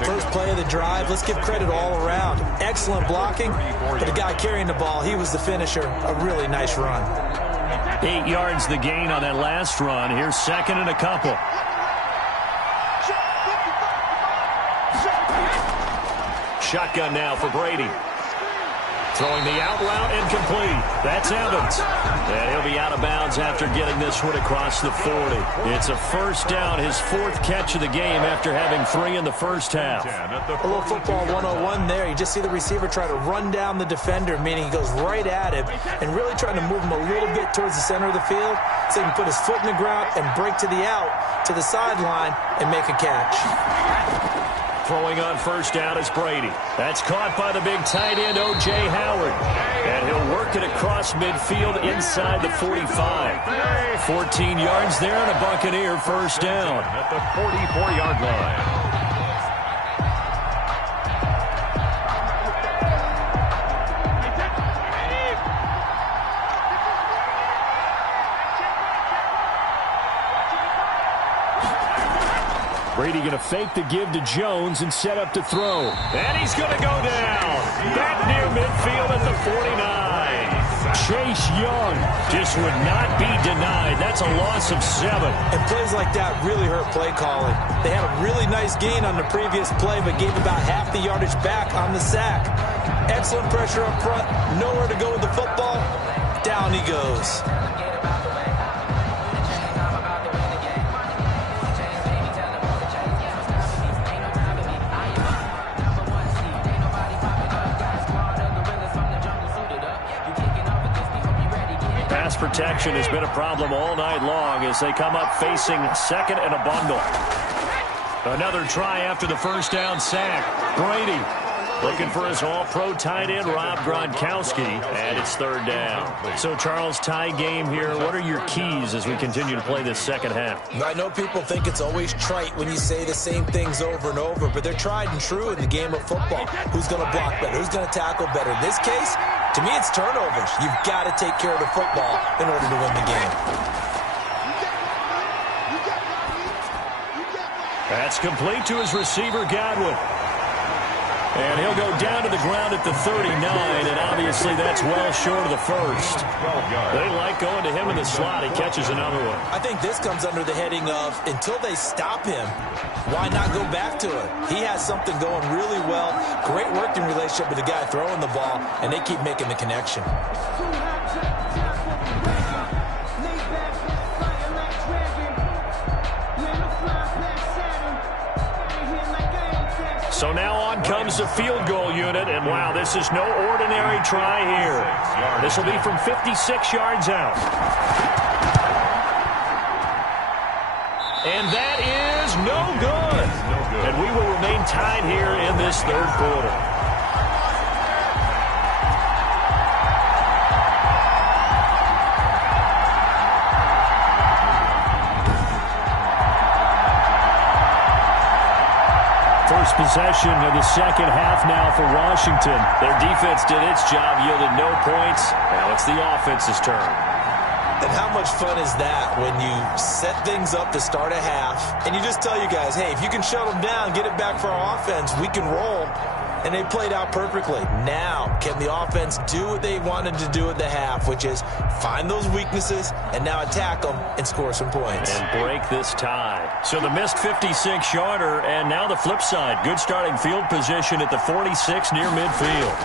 First play of the drive, let's give credit all around. Excellent blocking, but the guy carrying the ball, he was the finisher. A really nice run. 8 yards the gain on that last run. Here's second and a couple. Shotgun now for Brady. Throwing the out route incomplete. That's Evans. And he'll be out of bounds after getting this one across the 40. It's a first down, his 4th catch of the game after having 3 in the first half. A little football 101 there. You just see the receiver try to run down the defender, meaning he goes right at him and really trying to move him a little bit towards the center of the field so he can put his foot in the ground and break to the out, to the sideline, and make a catch. Throwing on first down is Brady. That's caught by the big tight end, O.J. Howard. And he'll work it across midfield inside the 45. 14 yards there and a Buccaneer first down. At the 44-yard line. Brady going to fake the give to Jones and set up to throw. And he's going to go down. Back near midfield at the 49. Chase Young just would not be denied. That's a loss of 7. And plays like that really hurt play calling. They had a really nice gain on the previous play, but gave about half the yardage back on the sack. Excellent pressure up front. Nowhere to go with the football. Down he goes. Pass protection has been a problem all night long as they come up facing second and a bundle. Another try after the first down sack. Brady looking for his all-pro tight end, Rob Gronkowski, and it's third down. So, Charles, tie game here. What are your keys as we continue to play this second half? I know people think it's always trite when you say the same things over and over, but they're tried and true in the game of football. Who's going to block better? Who's going to tackle better? In this case, to me, it's turnovers. You've got to take care of the football in order to win the game. That's complete to his receiver, Godwin. And he'll go down to the ground at the 39, and obviously that's well short of the first. They like going to him in the slot. He catches another one. I think this comes under the heading of, until they stop him, why not go back to it? He has something going really well, great working relationship with the guy throwing the ball, and they keep making the connection. So now on comes the field goal unit, and wow, this is no ordinary try here. This will be from 56 yards out. And that is no good. And we will remain tied here in this third quarter. First possession of the second half now for Washington. Their defense did its job, yielded no points. Now it's the offense's turn. And how much fun is that when you set things up to start a half and you just tell you guys, hey, if you can shut them down, get it back for our offense, we can roll. And they played out perfectly. Now, can the offense do what they wanted to do at the half, which is find those weaknesses and now attack them and score some points. And break this tie. So the missed 56-yarder, and now the flip side. Good starting field position at the 46 near midfield.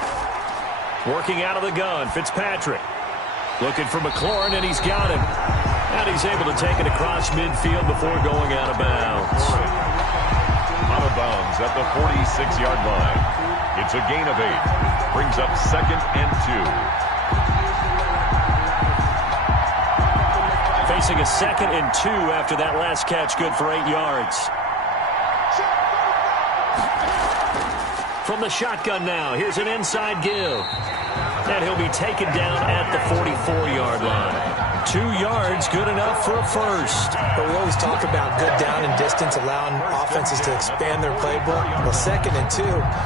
Working out of the gun, Fitzpatrick. Looking for McLaurin, and he's got him. And he's able to take it across midfield before going out of bounds. Out of bounds at the 46-yard line. It's a gain of 8. Brings up 2nd and 2. Facing a 2nd and 2 after that last catch, good for 8 yards. From the shotgun now, here's an inside give. And he'll be taken down at the 44-yard line. 2 yards, good enough for a first. But we always talk about good down and distance, allowing offenses to expand their playbook. Well, 2nd and 2,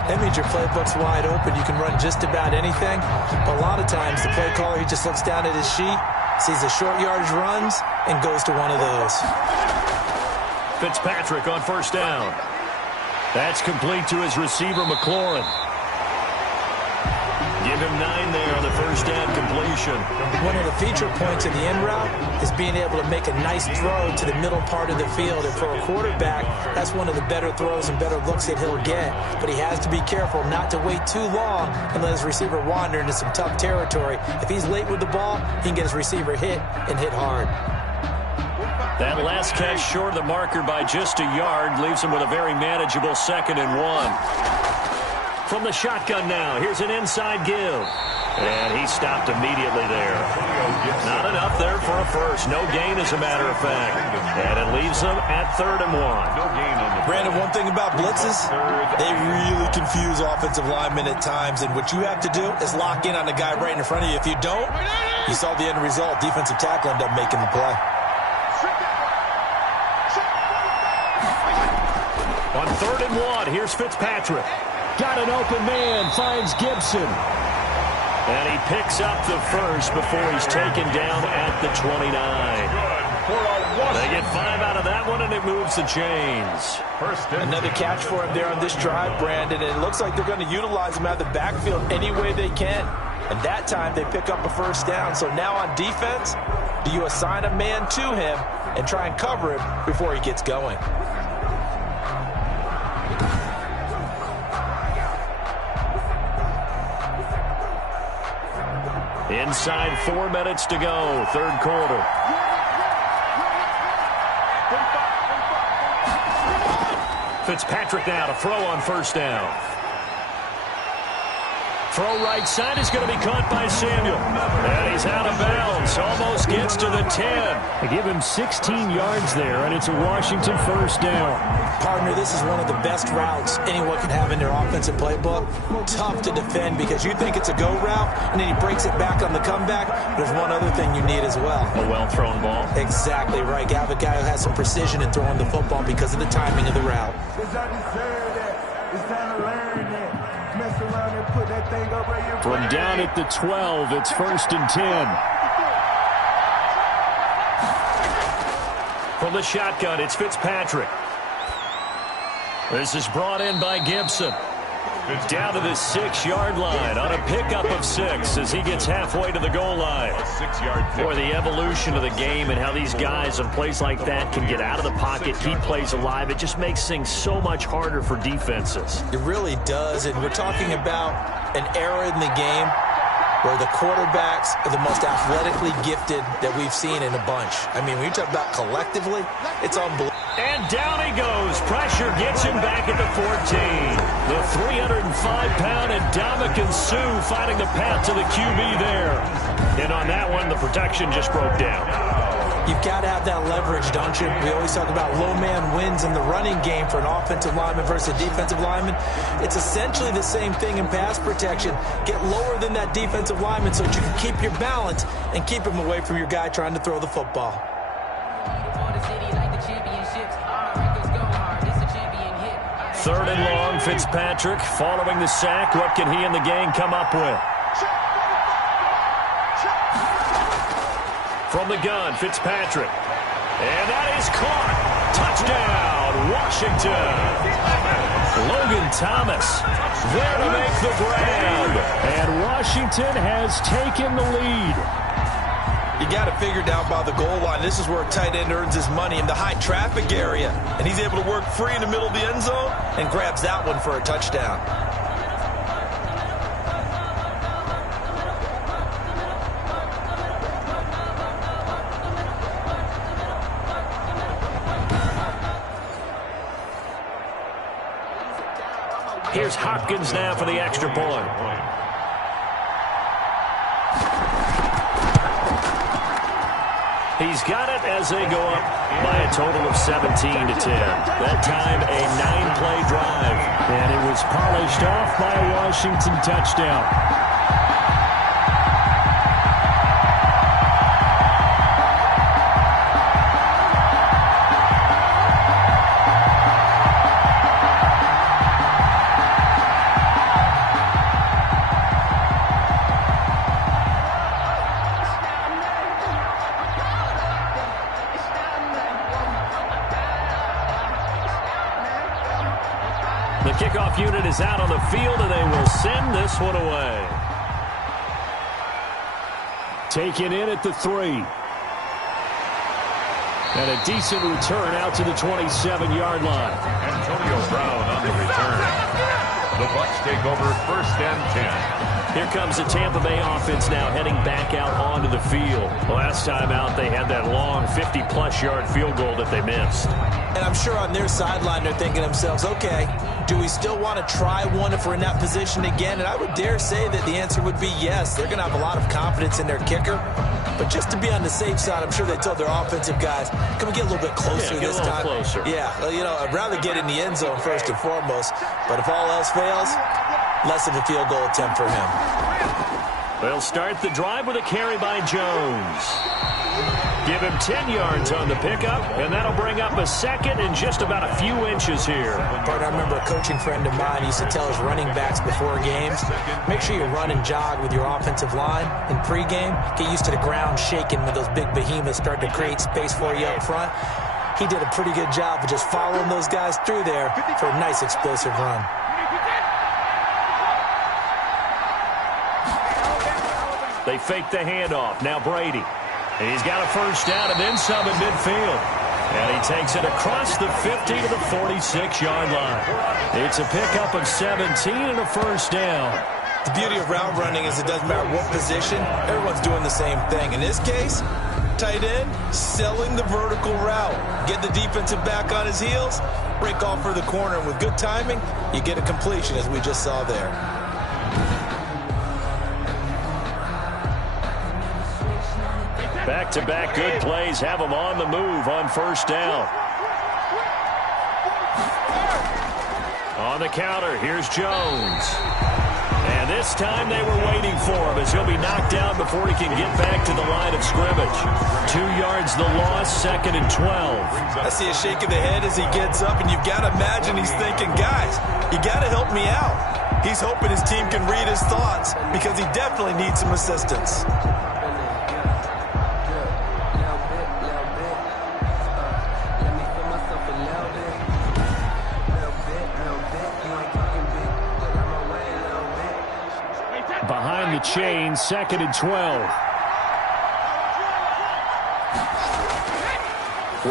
that means your playbook's wide open. You can run just about anything. But a lot of times, the play caller, he just looks down at his sheet, sees the short yardage runs, and goes to one of those. Fitzpatrick on first down. That's complete to his receiver, McLaurin. Give him 9 there on the first down completion. One of the feature points of the end route is being able to make a nice throw to the middle part of the field. And for a quarterback, that's one of the better throws and better looks that he'll get. But he has to be careful not to wait too long and let his receiver wander into some tough territory. If he's late with the ball, he can get his receiver hit and hit hard. That last catch short of the marker by just a yard leaves him with a very manageable 2nd and 1. From the shotgun now, here's an inside give. And he stopped immediately there. Not enough there for a first. No gain, as a matter of fact. And it leaves them at 3rd and 1. Brandon, one thing about blitzes, they really confuse offensive linemen at times. And what you have to do is lock in on the guy right in front of you. If you don't, you saw the end result. Defensive tackle ended up making the play. On 3rd and 1, here's Fitzpatrick. Got an open man, finds Gibson. And he picks up the first before he's taken down at the 29. For a They get 5 out of that one, and it moves the chains. Another catch for him there on this drive, Brandon, and it looks like they're going to utilize him out of the backfield any way they can. And that time, they pick up a first down. So now on defense, do you assign a man to him and try and cover him before he gets going? Inside 4 minutes to go, third quarter. Fitzpatrick now to throw on first down. Throw right side is going to be caught by Samuel. And he's out of bounds. Almost gets to the 10. They give him 16 yards there, and it's a Washington first down. Partner, this is one of the best routes anyone can have in their offensive playbook. Tough to defend because you think it's a go route, and then he breaks it back on the comeback. There's one other thing you need as well. A well-thrown ball. Exactly right. You have a guy who has some precision in throwing the football because of the timing of the route. From down at the 12, it's 1st and 10. From the shotgun, it's Fitzpatrick. This is brought in by Gibson. Down to the 6-yard line on a pickup of 6 as he gets halfway to the goal line. For the evolution of the game and how these guys in plays like that can get out of the pocket, keep plays alive, it just makes things so much harder for defenses. It really does, and we're talking about an era in the game where the quarterbacks are the most athletically gifted that we've seen in a bunch. I mean, when you talk about collectively, it's unbelievable. And down he goes. Pressure gets him back at the 14. The 305-pound Ndamukong Suh finding the path to the QB there. And on that one, the protection just broke down. You've got to have that leverage, don't you? We always talk about low man wins in the running game for an offensive lineman versus a defensive lineman. It's essentially the same thing in pass protection. Get lower than that defensive lineman so that you can keep your balance and keep him away from your guy trying to throw the football. Third and long, Fitzpatrick following the sack. What can he and the gang come up with? From the gun, Fitzpatrick. And that is caught. Touchdown, Washington. Logan Thomas there to make the grab. And Washington has taken the lead. You got to figure down by the goal line. This is where a tight end earns his money in the high traffic area. And he's able to work free in the middle of the end zone and grabs that one for a touchdown. Here's Hopkins now for the extra point. He's got it as they go up by a total of 17-10. That time, a 9-play drive. And it was polished off by a Washington touchdown. The kickoff unit is out on the field, and they will send this one away. Taken in at the 3. And a decent return out to the 27-yard line. Antonio Brown on the return. The Bucs take over 1st and 10. Here comes the Tampa Bay offense now heading back out onto the field. Last time out, they had that long 50-plus yard field goal that they missed. And I'm sure on their sideline they're thinking to themselves, okay, do we still want to try one if we're in that position again? And I would dare say that the answer would be yes. They're going to have a lot of confidence in their kicker. But just to be on the safe side, I'm sure they told their offensive guys, can we get a little bit closer this time? Closer. Yeah, well, you know, I'd rather get in the end zone first and foremost. But if all else fails, less of a field goal attempt for him. They'll start the drive with a carry by Jones. Give him 10 yards on the pickup, and that'll bring up a second and just about a few inches here. But I remember a coaching friend of mine used to tell his running backs before games, make sure you run and jog with your offensive line in pregame. Get used to the ground shaking when those big behemoths start to create space for you up front. He did a pretty good job of just following those guys through there for a nice explosive run. They fake the handoff. Now Brady. He's got a first down and then some at midfield. And he takes it across the 50 to the 46-yard line. It's a pickup of 17 and a first down. The beauty of route running is it doesn't matter what position, everyone's doing the same thing. In this case, tight end, selling the vertical route. Get the defensive back on his heels, break off for the corner, and with good timing, you get a completion as we just saw there. Back-to-back good plays have him on the move on first down. On the counter, here's Jones. And this time they were waiting for him as he'll be knocked down before he can get back to the line of scrimmage. 2 yards the loss, 2nd and 12. I see a shake of the head as he gets up, and you've got to imagine he's thinking, guys, you got to help me out. He's hoping his team can read his thoughts because he definitely needs some assistance. Behind the chain, 2nd and 12.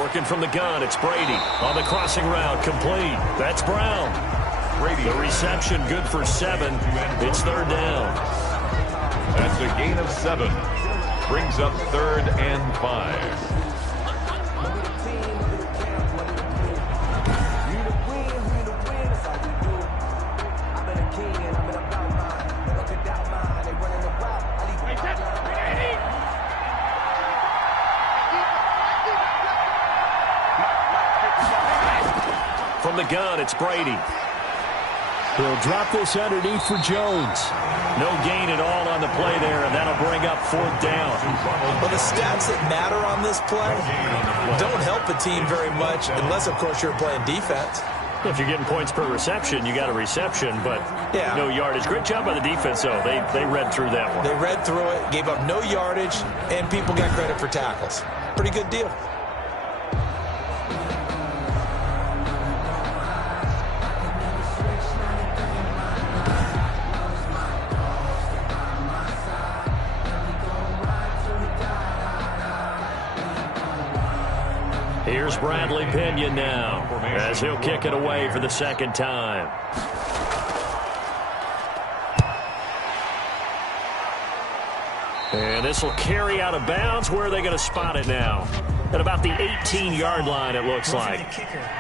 Working from the gun, it's Brady. On the crossing route, complete. That's Brown. Brady. The reception good for 7. It's 3rd down. That's a gain of 7. Brings up 3rd and 5. From the gun, it's Brady. He'll drop this underneath for Jones. No gain at all on the play there, and that'll bring up 4th down. Well, the stats that matter on this play don't help a team very much unless, of course, you're playing defense. If you're getting points per reception, you got a reception, but yeah, no yardage. Great job by the defense, though. They read through that one. They read through it, gave up no yardage, and people got credit for tackles. Pretty good deal. Here's Bradley Pinion now as he'll kick it away for the 2nd time. And this will carry out of bounds. Where are they going to spot it now? At about the 18-yard line, it looks like. The kicker,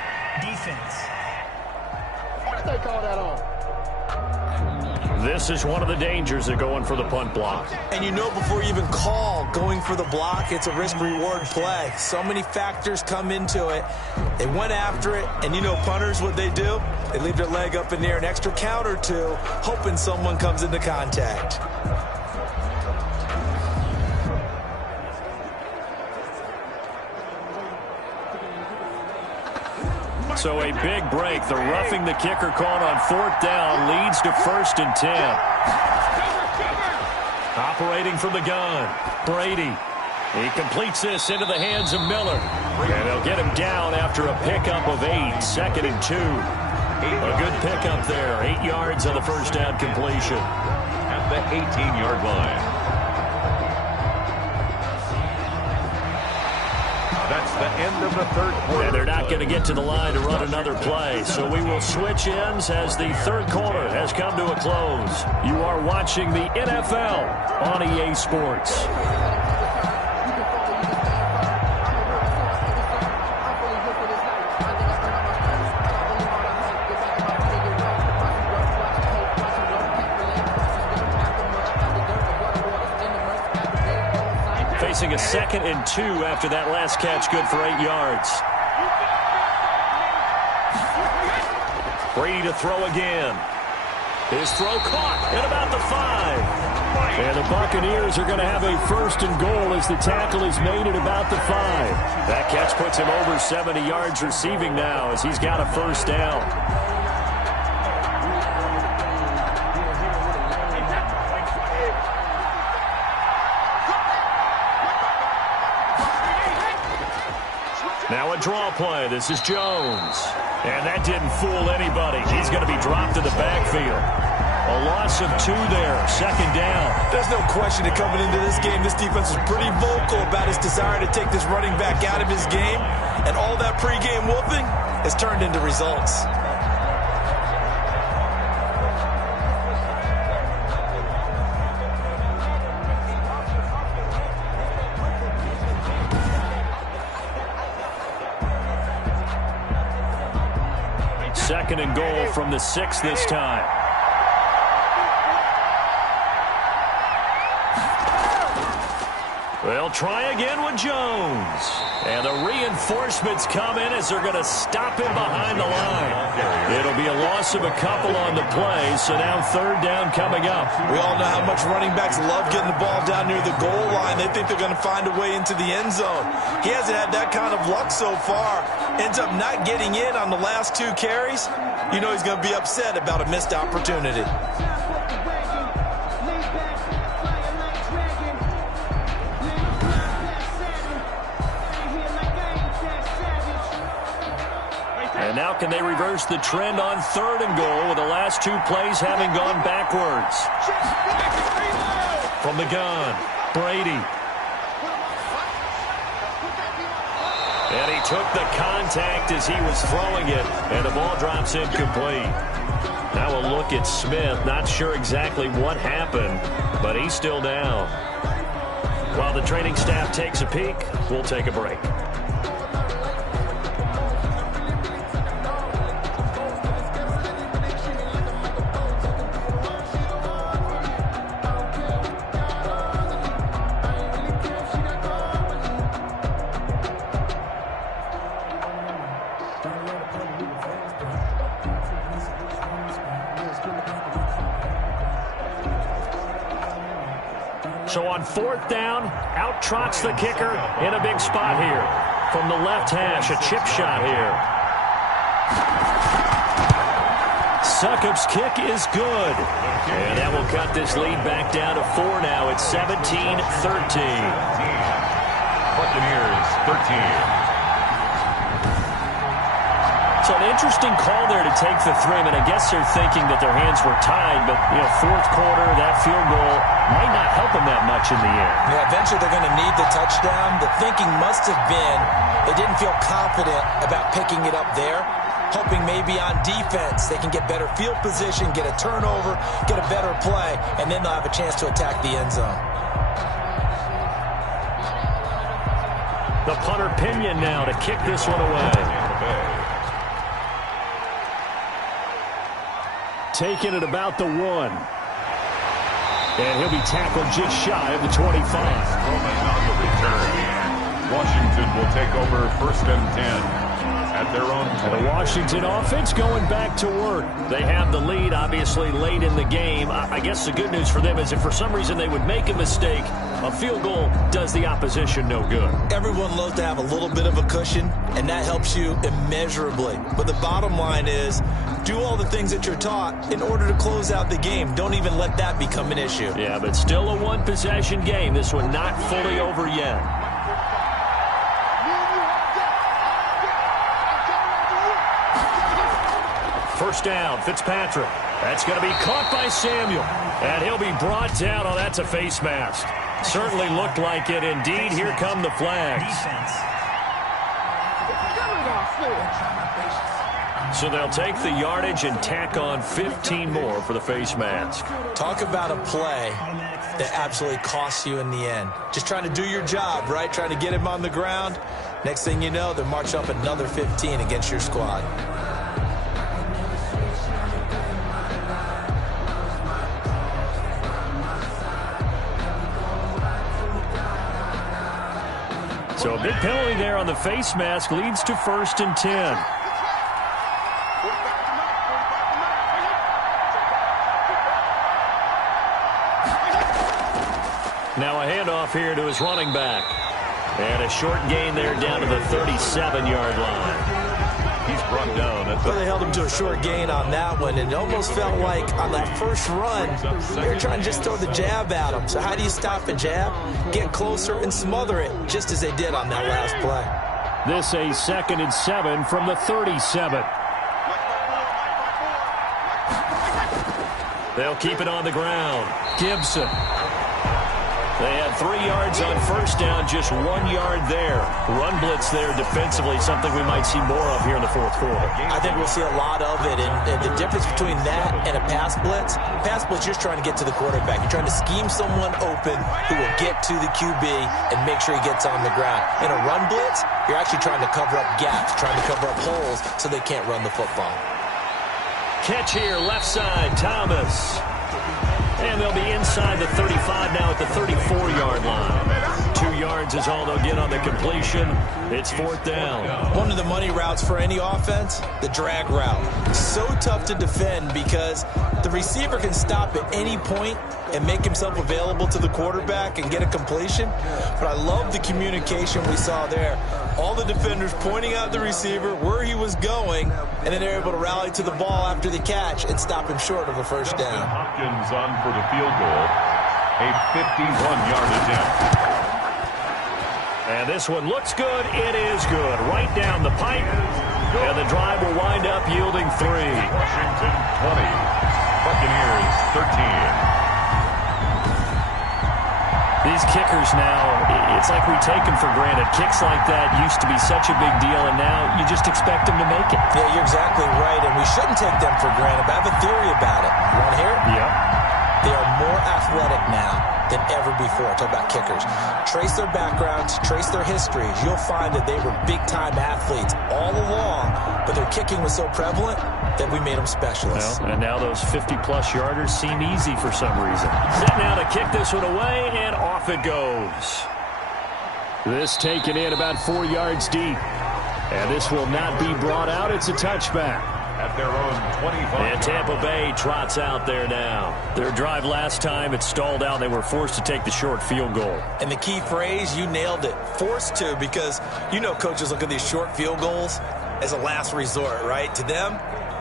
defense. What did they call that on? This is one of the dangers of going for the punt block. And you know before you even call going for the block, it's a risk-reward play. So many factors come into it. They went after it, and you know punters, what they do? They leave their leg up in the air an extra count or two, hoping someone comes into contact. So a big break. The roughing the kicker called on 4th down leads to 1st and 10. Operating from the gun, Brady. He completes this into the hands of Miller. And they'll get him down after a pickup of 8, 2nd and 2. A good pickup there, 8 yards on the first down completion. At the 18-yard line. That's the end of the 3rd quarter. And they're not going to get to the line to run another play. So we will switch ends as the 3rd quarter has come to a close. You are watching the NFL on EA Sports. Facing a 2nd and 2 after that last catch, good for 8 yards. Brady to throw again. His throw caught at about the 5. And the Buccaneers are going to have a 1st and goal as the tackle is made at about the 5. That catch puts him over 70 yards receiving now as he's got a 1st down. Now a draw play. This is Jones. And that didn't fool anybody. He's going to be dropped to the backfield. A loss of 2 there. 2nd down. There's no question that coming into this game, this defense is pretty vocal about its desire to take this running back out of his game. And all that pregame whooping has turned into results. Second and goal from the 6 this time. They'll try again with Jones. And the reinforcements come in as they're going to stop him behind the line. It'll be a loss of a couple on the play, so now 3rd down coming up. We all know how much running backs love getting the ball down near the goal line. They think they're going to find a way into the end zone. He hasn't had that kind of luck so far. Ends up not getting in on the last 2 carries. You know he's going to be upset about a missed opportunity. And now can they reverse the trend on 3rd and goal with the last 2 plays having gone backwards? From the gun, Brady. And he took the contact as he was throwing it, and the ball drops incomplete. Now a look at Smith. Not sure exactly what happened, but he's still down. While the training staff takes a peek, we'll take a break. So on 4th down, out trots the kicker in a big spot here. From the left hash, a chip shot here. Succop's kick is good. And that will cut this lead back down to 4 now. It's 17-13. Buccaneers 13. So an interesting call there to take the 3. I mean, I guess they're thinking that their hands were tied, but, 4th quarter, that field goal might not help them that much in the end. Yeah, eventually they're going to need the touchdown. The thinking must have been they didn't feel confident about picking it up there, hoping maybe on defense they can get better field position, get a turnover, get a better play, and then they'll have a chance to attack the end zone. The punter Pinion now to kick this one away. Taken at about the 1. And he'll be tackled just shy of the 25. Roman on the return. Washington will take over 1st and 10 at their own 20. The Washington offense going back to work. They have the lead, obviously, late in the game. I guess the good news for them is if for some reason they would make a mistake, a field goal does the opposition no good. Everyone loves to have a little bit of a cushion, and that helps you immeasurably. But the bottom line is, do all the things that you're taught in order to close out the game. Don't even let that become an issue. Yeah, but still a 1-possession game. This one not fully over yet. First down, Fitzpatrick. That's going to be caught by Samuel. And he'll be brought down. Oh, that's a face mask. Certainly looked like it. Indeed, here come the flags. Defense. So they'll take the yardage and tack on 15 more for the face mask. Talk about a play that absolutely costs you in the end. Just trying to do your job, right? Trying to get him on the ground. Next thing you know, they're marching up another 15 against your squad. So a big penalty there on the face mask leads to 1st and 10. Now a handoff here to his running back. And a short gain there down to the 37-yard line. He's brought down at Well, they held him to a short gain on that one, and it almost felt like on that first run, they were trying to just throw the jab at him. So how do you stop a jab? Get closer and smother it, just as they did on that last play. This a 2nd and 7 from the 37. They'll keep it on the ground. Gibson. They had 3 yards on first down, just 1 yard there. Run blitz there defensively, something we might see more of here in the fourth quarter. I think we'll see a lot of it, and the difference between that and a pass blitz, you're just trying to get to the quarterback. You're trying to scheme someone open who will get to the QB and make sure he gets on the ground. In a run blitz, you're actually trying to cover up gaps, trying to cover up holes so they can't run the football. Catch here, left side, Thomas. And they'll be inside the 35 now at the 34-yard line. 2 yards is all they'll get on the completion. It's 4th down. One of the money routes for any offense, the drag route. So tough to defend because the receiver can stop at any point and make himself available to the quarterback and get a completion. But I love the communication we saw there. All the defenders pointing out the receiver, where he was going, and then they're able to rally to the ball after the catch and stop him short of a first down. Hopkins on for the field goal. A 51-yard attempt. And this one looks good. It is good. Right down the pipe. And the drive will wind up yielding 3. Washington 20. Buccaneers 13. These kickers now, it's like we take them for granted. Kicks like that used to be such a big deal, and now you just expect them to make it. Yeah, you're exactly right, and we shouldn't take them for granted, but I have a theory about it. You want to hear it? Yep. They are more athletic now than ever before. Talk about kickers. Trace their backgrounds, trace their histories. You'll find that they were big-time athletes all along, but their kicking was so prevalent that we made them specialists. Well, and now those 50-plus yarders seem easy for some reason. Set now to kick this one away, and off it goes. This taken in about 4 yards deep. And this will not be brought out. It's a touchback. At their own 25. And Tampa Bay trots out there now. Their drive last time, it stalled out. They were forced to take the short field goal. And the key phrase, you nailed it. Forced to, because you know coaches look at these short field goals as a last resort, right? To them,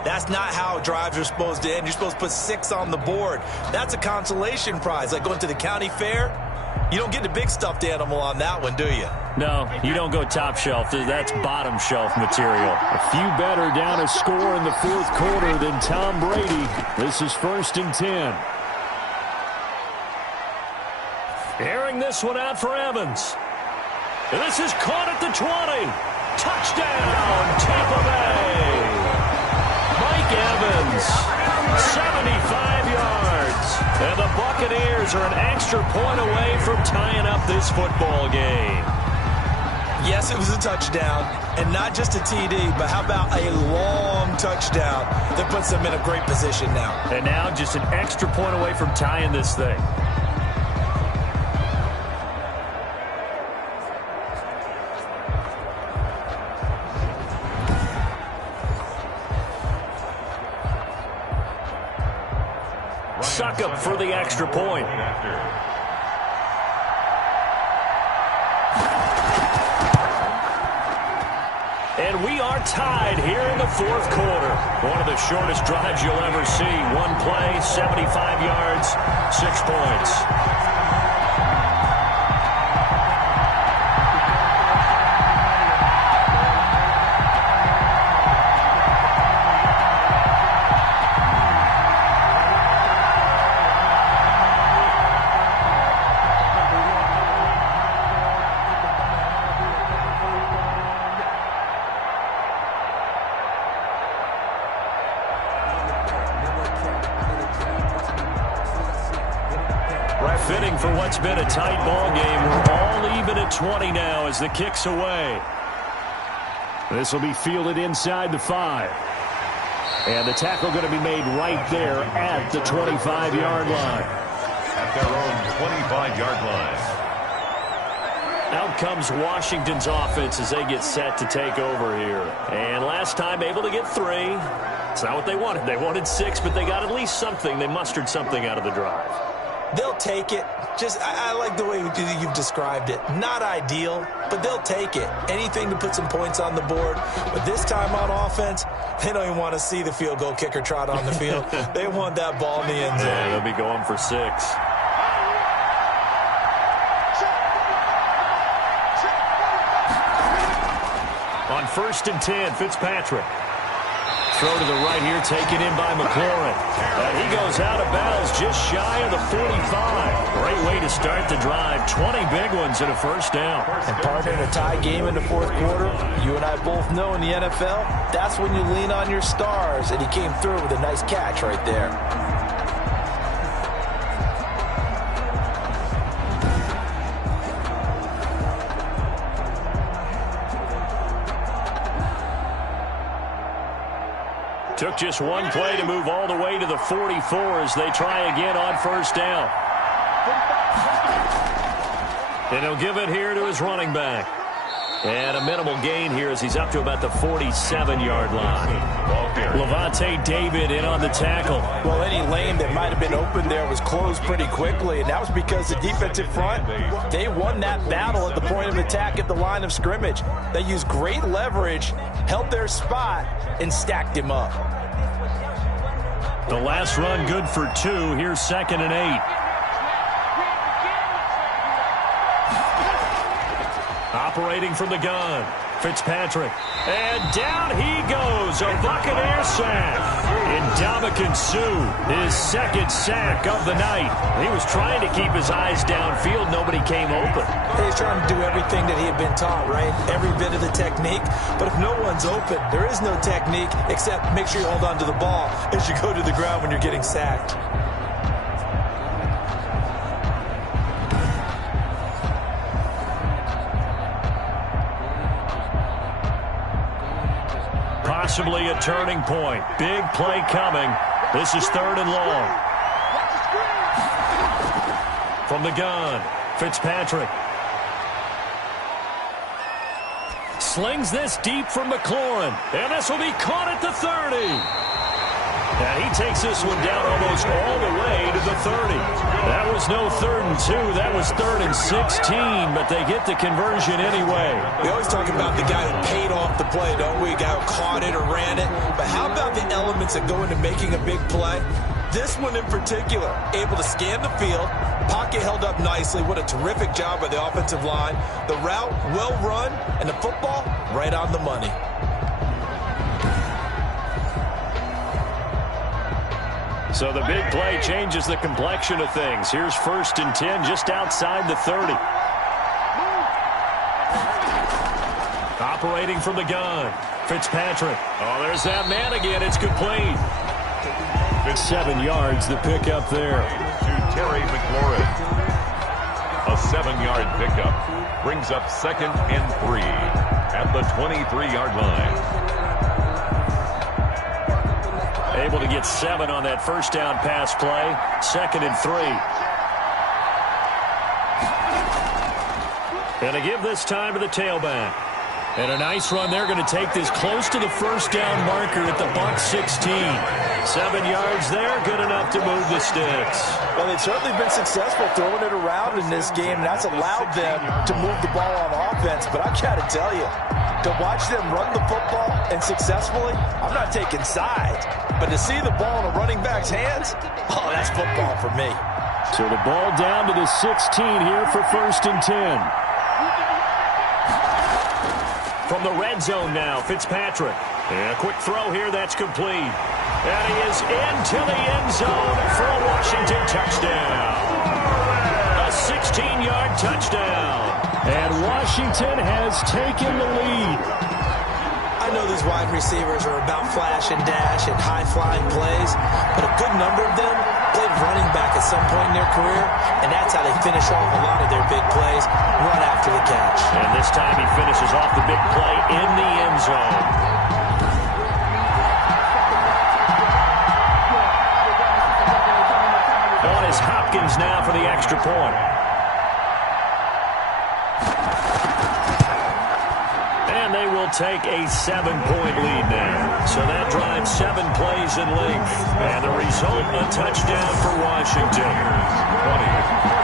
that's not how drives are supposed to end. You're supposed to put 6 on the board. That's a consolation prize, like going to the county fair. You don't get the big stuffed animal on that one, do you? No, you don't go top shelf. That's bottom shelf material. A few better down a score in the fourth quarter than Tom Brady. This is 1st and 10. Airing this one out for Evans. And this is caught at the 20. Touchdown, Tampa Bay. Mike Evans, 75 yards. And the Buccaneers are an extra point away from tying up this football game. Yes, it was a touchdown, and not just a TD, but how about a long touchdown that puts them in a great position now. And now just an extra point away from tying this thing. Suckup for the extra point. And we are tied here in the fourth quarter. One of the shortest drives you'll ever see. One play, 75 yards, 6 points. Fitting for what's been a tight ball game. We're all even at 20 now as the kick's away. This will be fielded inside the 5. And the tackle going to be made right there at the 25-yard line. At their own 25-yard line. Out comes Washington's offense as they get set to take over here. And last time able to get 3. It's not what they wanted. They wanted 6, but they got at least something. They mustered something out of the drive. They'll take it. I like the way you've described it. Not ideal, but they'll take it. Anything to put some points on the board. But this time on offense, they don't even want to see the field goal kicker trot on the field. They want that ball in the end zone. Yeah, they'll be going for 6. On 1st and 10, Fitzpatrick. Throw to the right here, taken in by McLaurin. And he goes out of bounds just shy of the 45. Great way to start the drive. 20 big ones and a first down. And partner, in a tie game in the fourth quarter, you and I both know in the NFL, that's when you lean on your stars. And he came through with a nice catch right there. Took just one play to move all the way to the 44 as they try again on first down. And he'll give it here to his running back. And a minimal gain here as he's up to about the 47-yard line. Levante David in on the tackle. Well, any lane that might have been open there was closed pretty quickly, and that was because the defensive front, they won that battle at the point of attack at the line of scrimmage. They used great leverage, held their spot, and stacked him up. The last run good for 2. Here's 2nd and 8. Operating from the gun, Fitzpatrick. And down he goes, a Buccaneer sack. Ndamukong Suh, his 2nd sack of the night. He was trying to keep his eyes downfield. Nobody came open. He's trying to do everything that he had been taught, right? Every bit of the technique. But if no one's open, there is no technique except make sure you hold on to the ball as you go to the ground when you're getting sacked. Possibly a turning point. Big play coming. This is 3rd and long. From the gun, Fitzpatrick. Slings this deep from McLaurin. And this will be caught at the 30. And he takes this one down almost all the way to the 30. That was no 3rd and 2. That was 3rd and 16, but they get the conversion anyway. We always talk about the guy who paid off the play, don't we? A guy who caught it or ran it. But how about the elements that go into making a big play? This one in particular, able to scan the field, pocket held up nicely. What a terrific job by the offensive line. The route, well run, and the football, right on the money. So the big play changes the complexion of things. Here's 1st and 10 just outside the 30. Operating from the gun, Fitzpatrick. Oh, there's that man again. It's complete. 7 yards, the pickup there. To Terry McLaurin. A 7-yard pickup brings up 2nd and 3 at the 23-yard line. Able to get 7 on that first down pass play. 2nd and 3. And a give this time to the tailback. And a nice run. They're going to take this close to the first down marker at the Bucs 16. 7 yards there, good enough to move the sticks. Well, they've certainly been successful throwing it around in this game, and that's allowed them to move the ball on offense. But I've got to tell you, to watch them run the football and successfully, I'm not taking sides. But to see the ball in a running back's hands, oh, that's football for me. So the ball down to the 16 here for 1st and 10. From the red zone now, Fitzpatrick. And a quick throw here, that's complete. And he is into the end zone for a Washington touchdown. A 16-yard touchdown. And Washington has taken the lead. I know these wide receivers are about flash and dash and high-flying plays, but a good number of them played running back at some point in their career, and that's how they finish off a lot of their big plays, run after the catch. And this time he finishes off the big play in the end zone. On is Hopkins now for the extra point. And they will take a 7-point lead now. So that drives 7 plays in length. And the result, a touchdown for Washington. 20.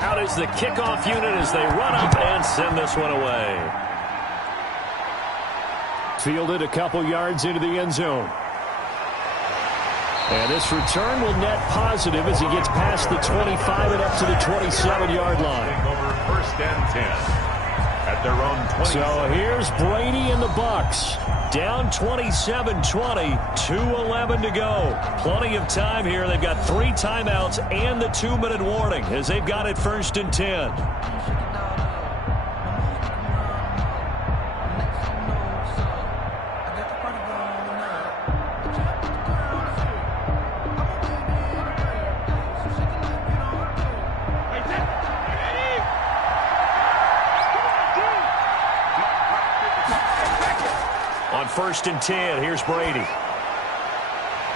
Out is the kickoff unit as they run up and send this one away. Fielded a couple yards into the end zone. And this return will net positive as he gets past the 25 and up to the 27-yard line. Over 1st and 10 at their own 20. So here's Brady and the Bucs. Down 27-20, 2:11 to go. Plenty of time here. They've got 3 timeouts and the 2-minute warning as they've got it 1st and 10. On 1st and 10, here's Brady.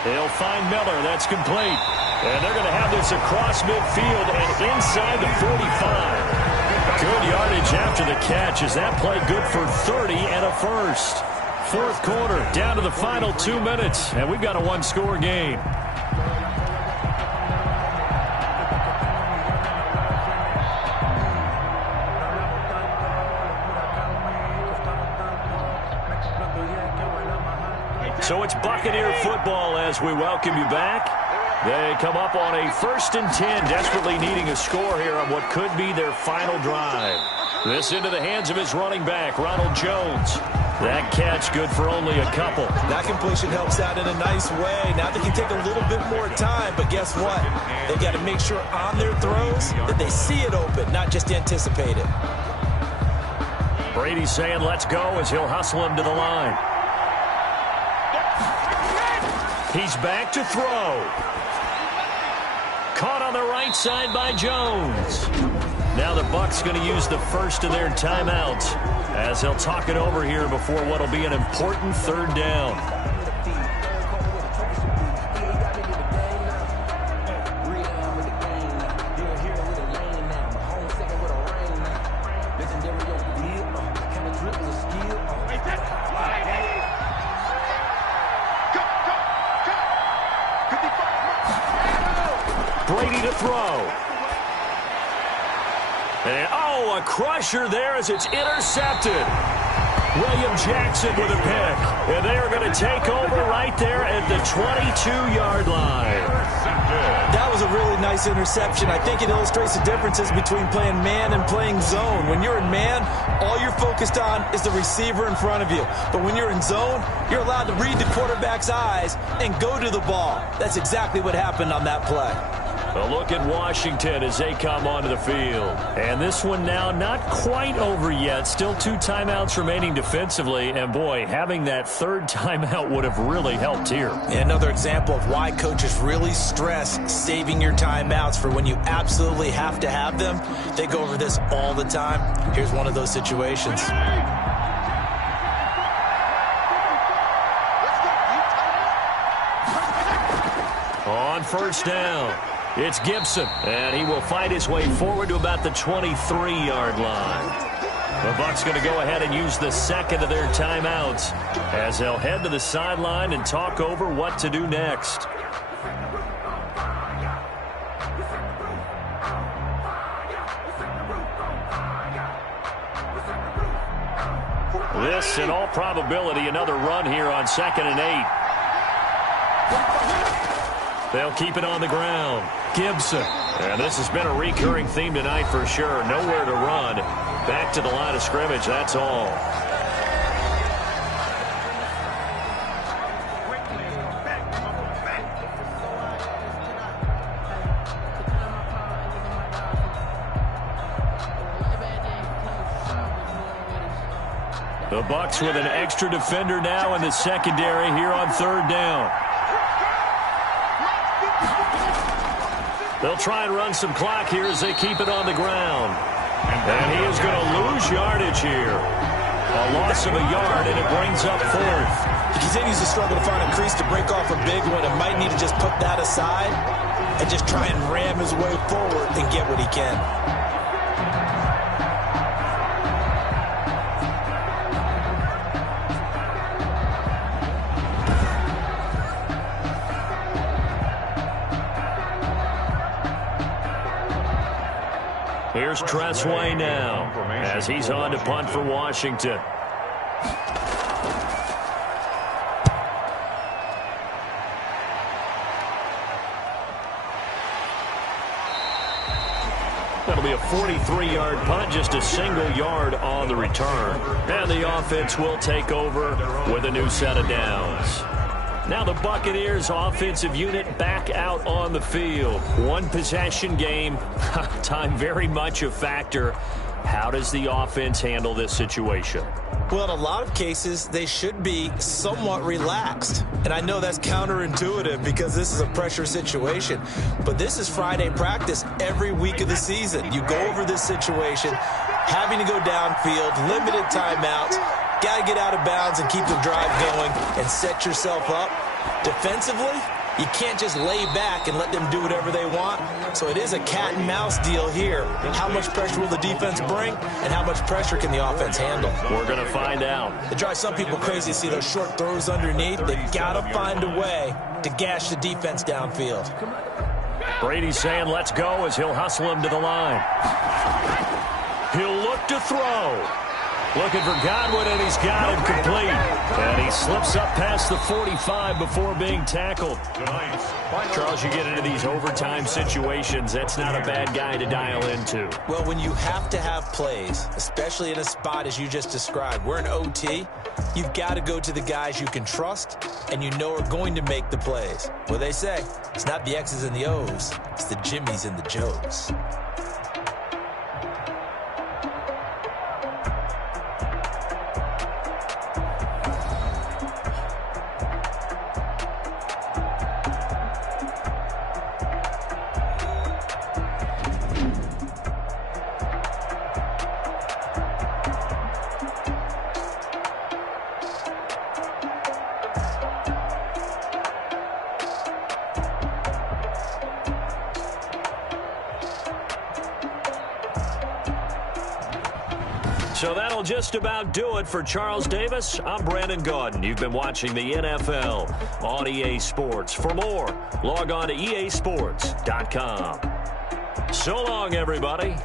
They'll find Miller. That's complete. And they're going to have this across midfield and inside the 45. Good yardage after the catch. Is that play good for 30 and a first? 4th quarter, down to the final 2 minutes, and we've got a 1-score game. So it's Buccaneer football as we welcome you back. They come up on a 1st and 10, desperately needing a score here on what could be their final drive. This into the hands of his running back, Ronald Jones. That catch good for only a couple. That completion helps out in a nice way. Now they can take a little bit more time, but guess what? They've got to make sure on their throws that they see it open, not just anticipate it. Brady saying let's go as he'll hustle him to the line. He's back to throw. Caught on the right side by Jones. Now the Bucs going to use the first of their timeouts as they'll talk it over here before what will be an important 3rd down. Brady to throw. And, oh, a crusher there as it's intercepted. William Jackson with a pick. And they are going to take over right there at the 22-yard line. That was a really nice interception. I think it illustrates the differences between playing man and playing zone. When you're in man, all you're focused on is the receiver in front of you. But when you're in zone, you're allowed to read the quarterback's eyes and go to the ball. That's exactly what happened on that play. A look at Washington as they come onto the field. And this one now not quite over yet. Still 2 timeouts remaining defensively. And, boy, having that 3rd timeout would have really helped here. Another example of why coaches really stress saving your timeouts for when you absolutely have to have them. They go over this all the time. Here's one of those situations. On 1st down, it's Gibson, and he will fight his way forward to about the 23-yard line. The Bucs going to go ahead and use the 2nd of their timeouts as they'll head to the sideline and talk over what to do next. This, in all probability, another run here on 2nd and 8. They'll keep it on the ground. Gibson. And this has been a recurring theme tonight for sure. Nowhere to run. Back to the line of scrimmage, that's all. The Bucs with an extra defender now in the secondary here on third down. They'll try and run some clock here as they keep it on the ground. And he is going to lose yardage here. A loss of a yard, and it brings up fourth. He continues to struggle to find a crease to break off a big one and might need to just put that aside and just try and ram his way forward and get what he can. Here's Tressway now as he's on to punt for Washington. That'll be a 43-yard punt, just a single yard on the return. And the offense will take over with a new set of downs. Now the Buccaneers offensive unit back out on the field. One possession game, time very much a factor. How does the offense handle this situation? Well, in a lot of cases, they should be somewhat relaxed. And I know that's counterintuitive because this is a pressure situation. But this is Friday practice every week of the season. You go over this situation, having to go downfield, limited timeouts, got to get out of bounds and keep the drive going and set yourself up. Defensively, you can't just lay back and let them do whatever they want. So it is a cat and mouse deal here. How much pressure will the defense bring, and how much pressure can the offense handle? We're going to find out. It drives some people crazy to see those short throws underneath. They've got to find a way to gash the defense downfield. Brady's saying let's go as he'll hustle him to the line. He'll look to throw. Looking for Godwin, and he's got him complete. And he slips up past the 45 before being tackled. Charles, you get into these overtime situations, that's not a bad guy to dial into. Well, when you have to have plays, especially in a spot as you just described, we're in OT, you've got to go to the guys you can trust and you know are going to make the plays. Well, they say it's not the X's and the O's, it's the Jimmies and the Joes. So that'll just about do it for Charles Davis. I'm Brandon Gaudin. You've been watching the NFL on EA Sports. For more, log on to easports.com. So long, everybody.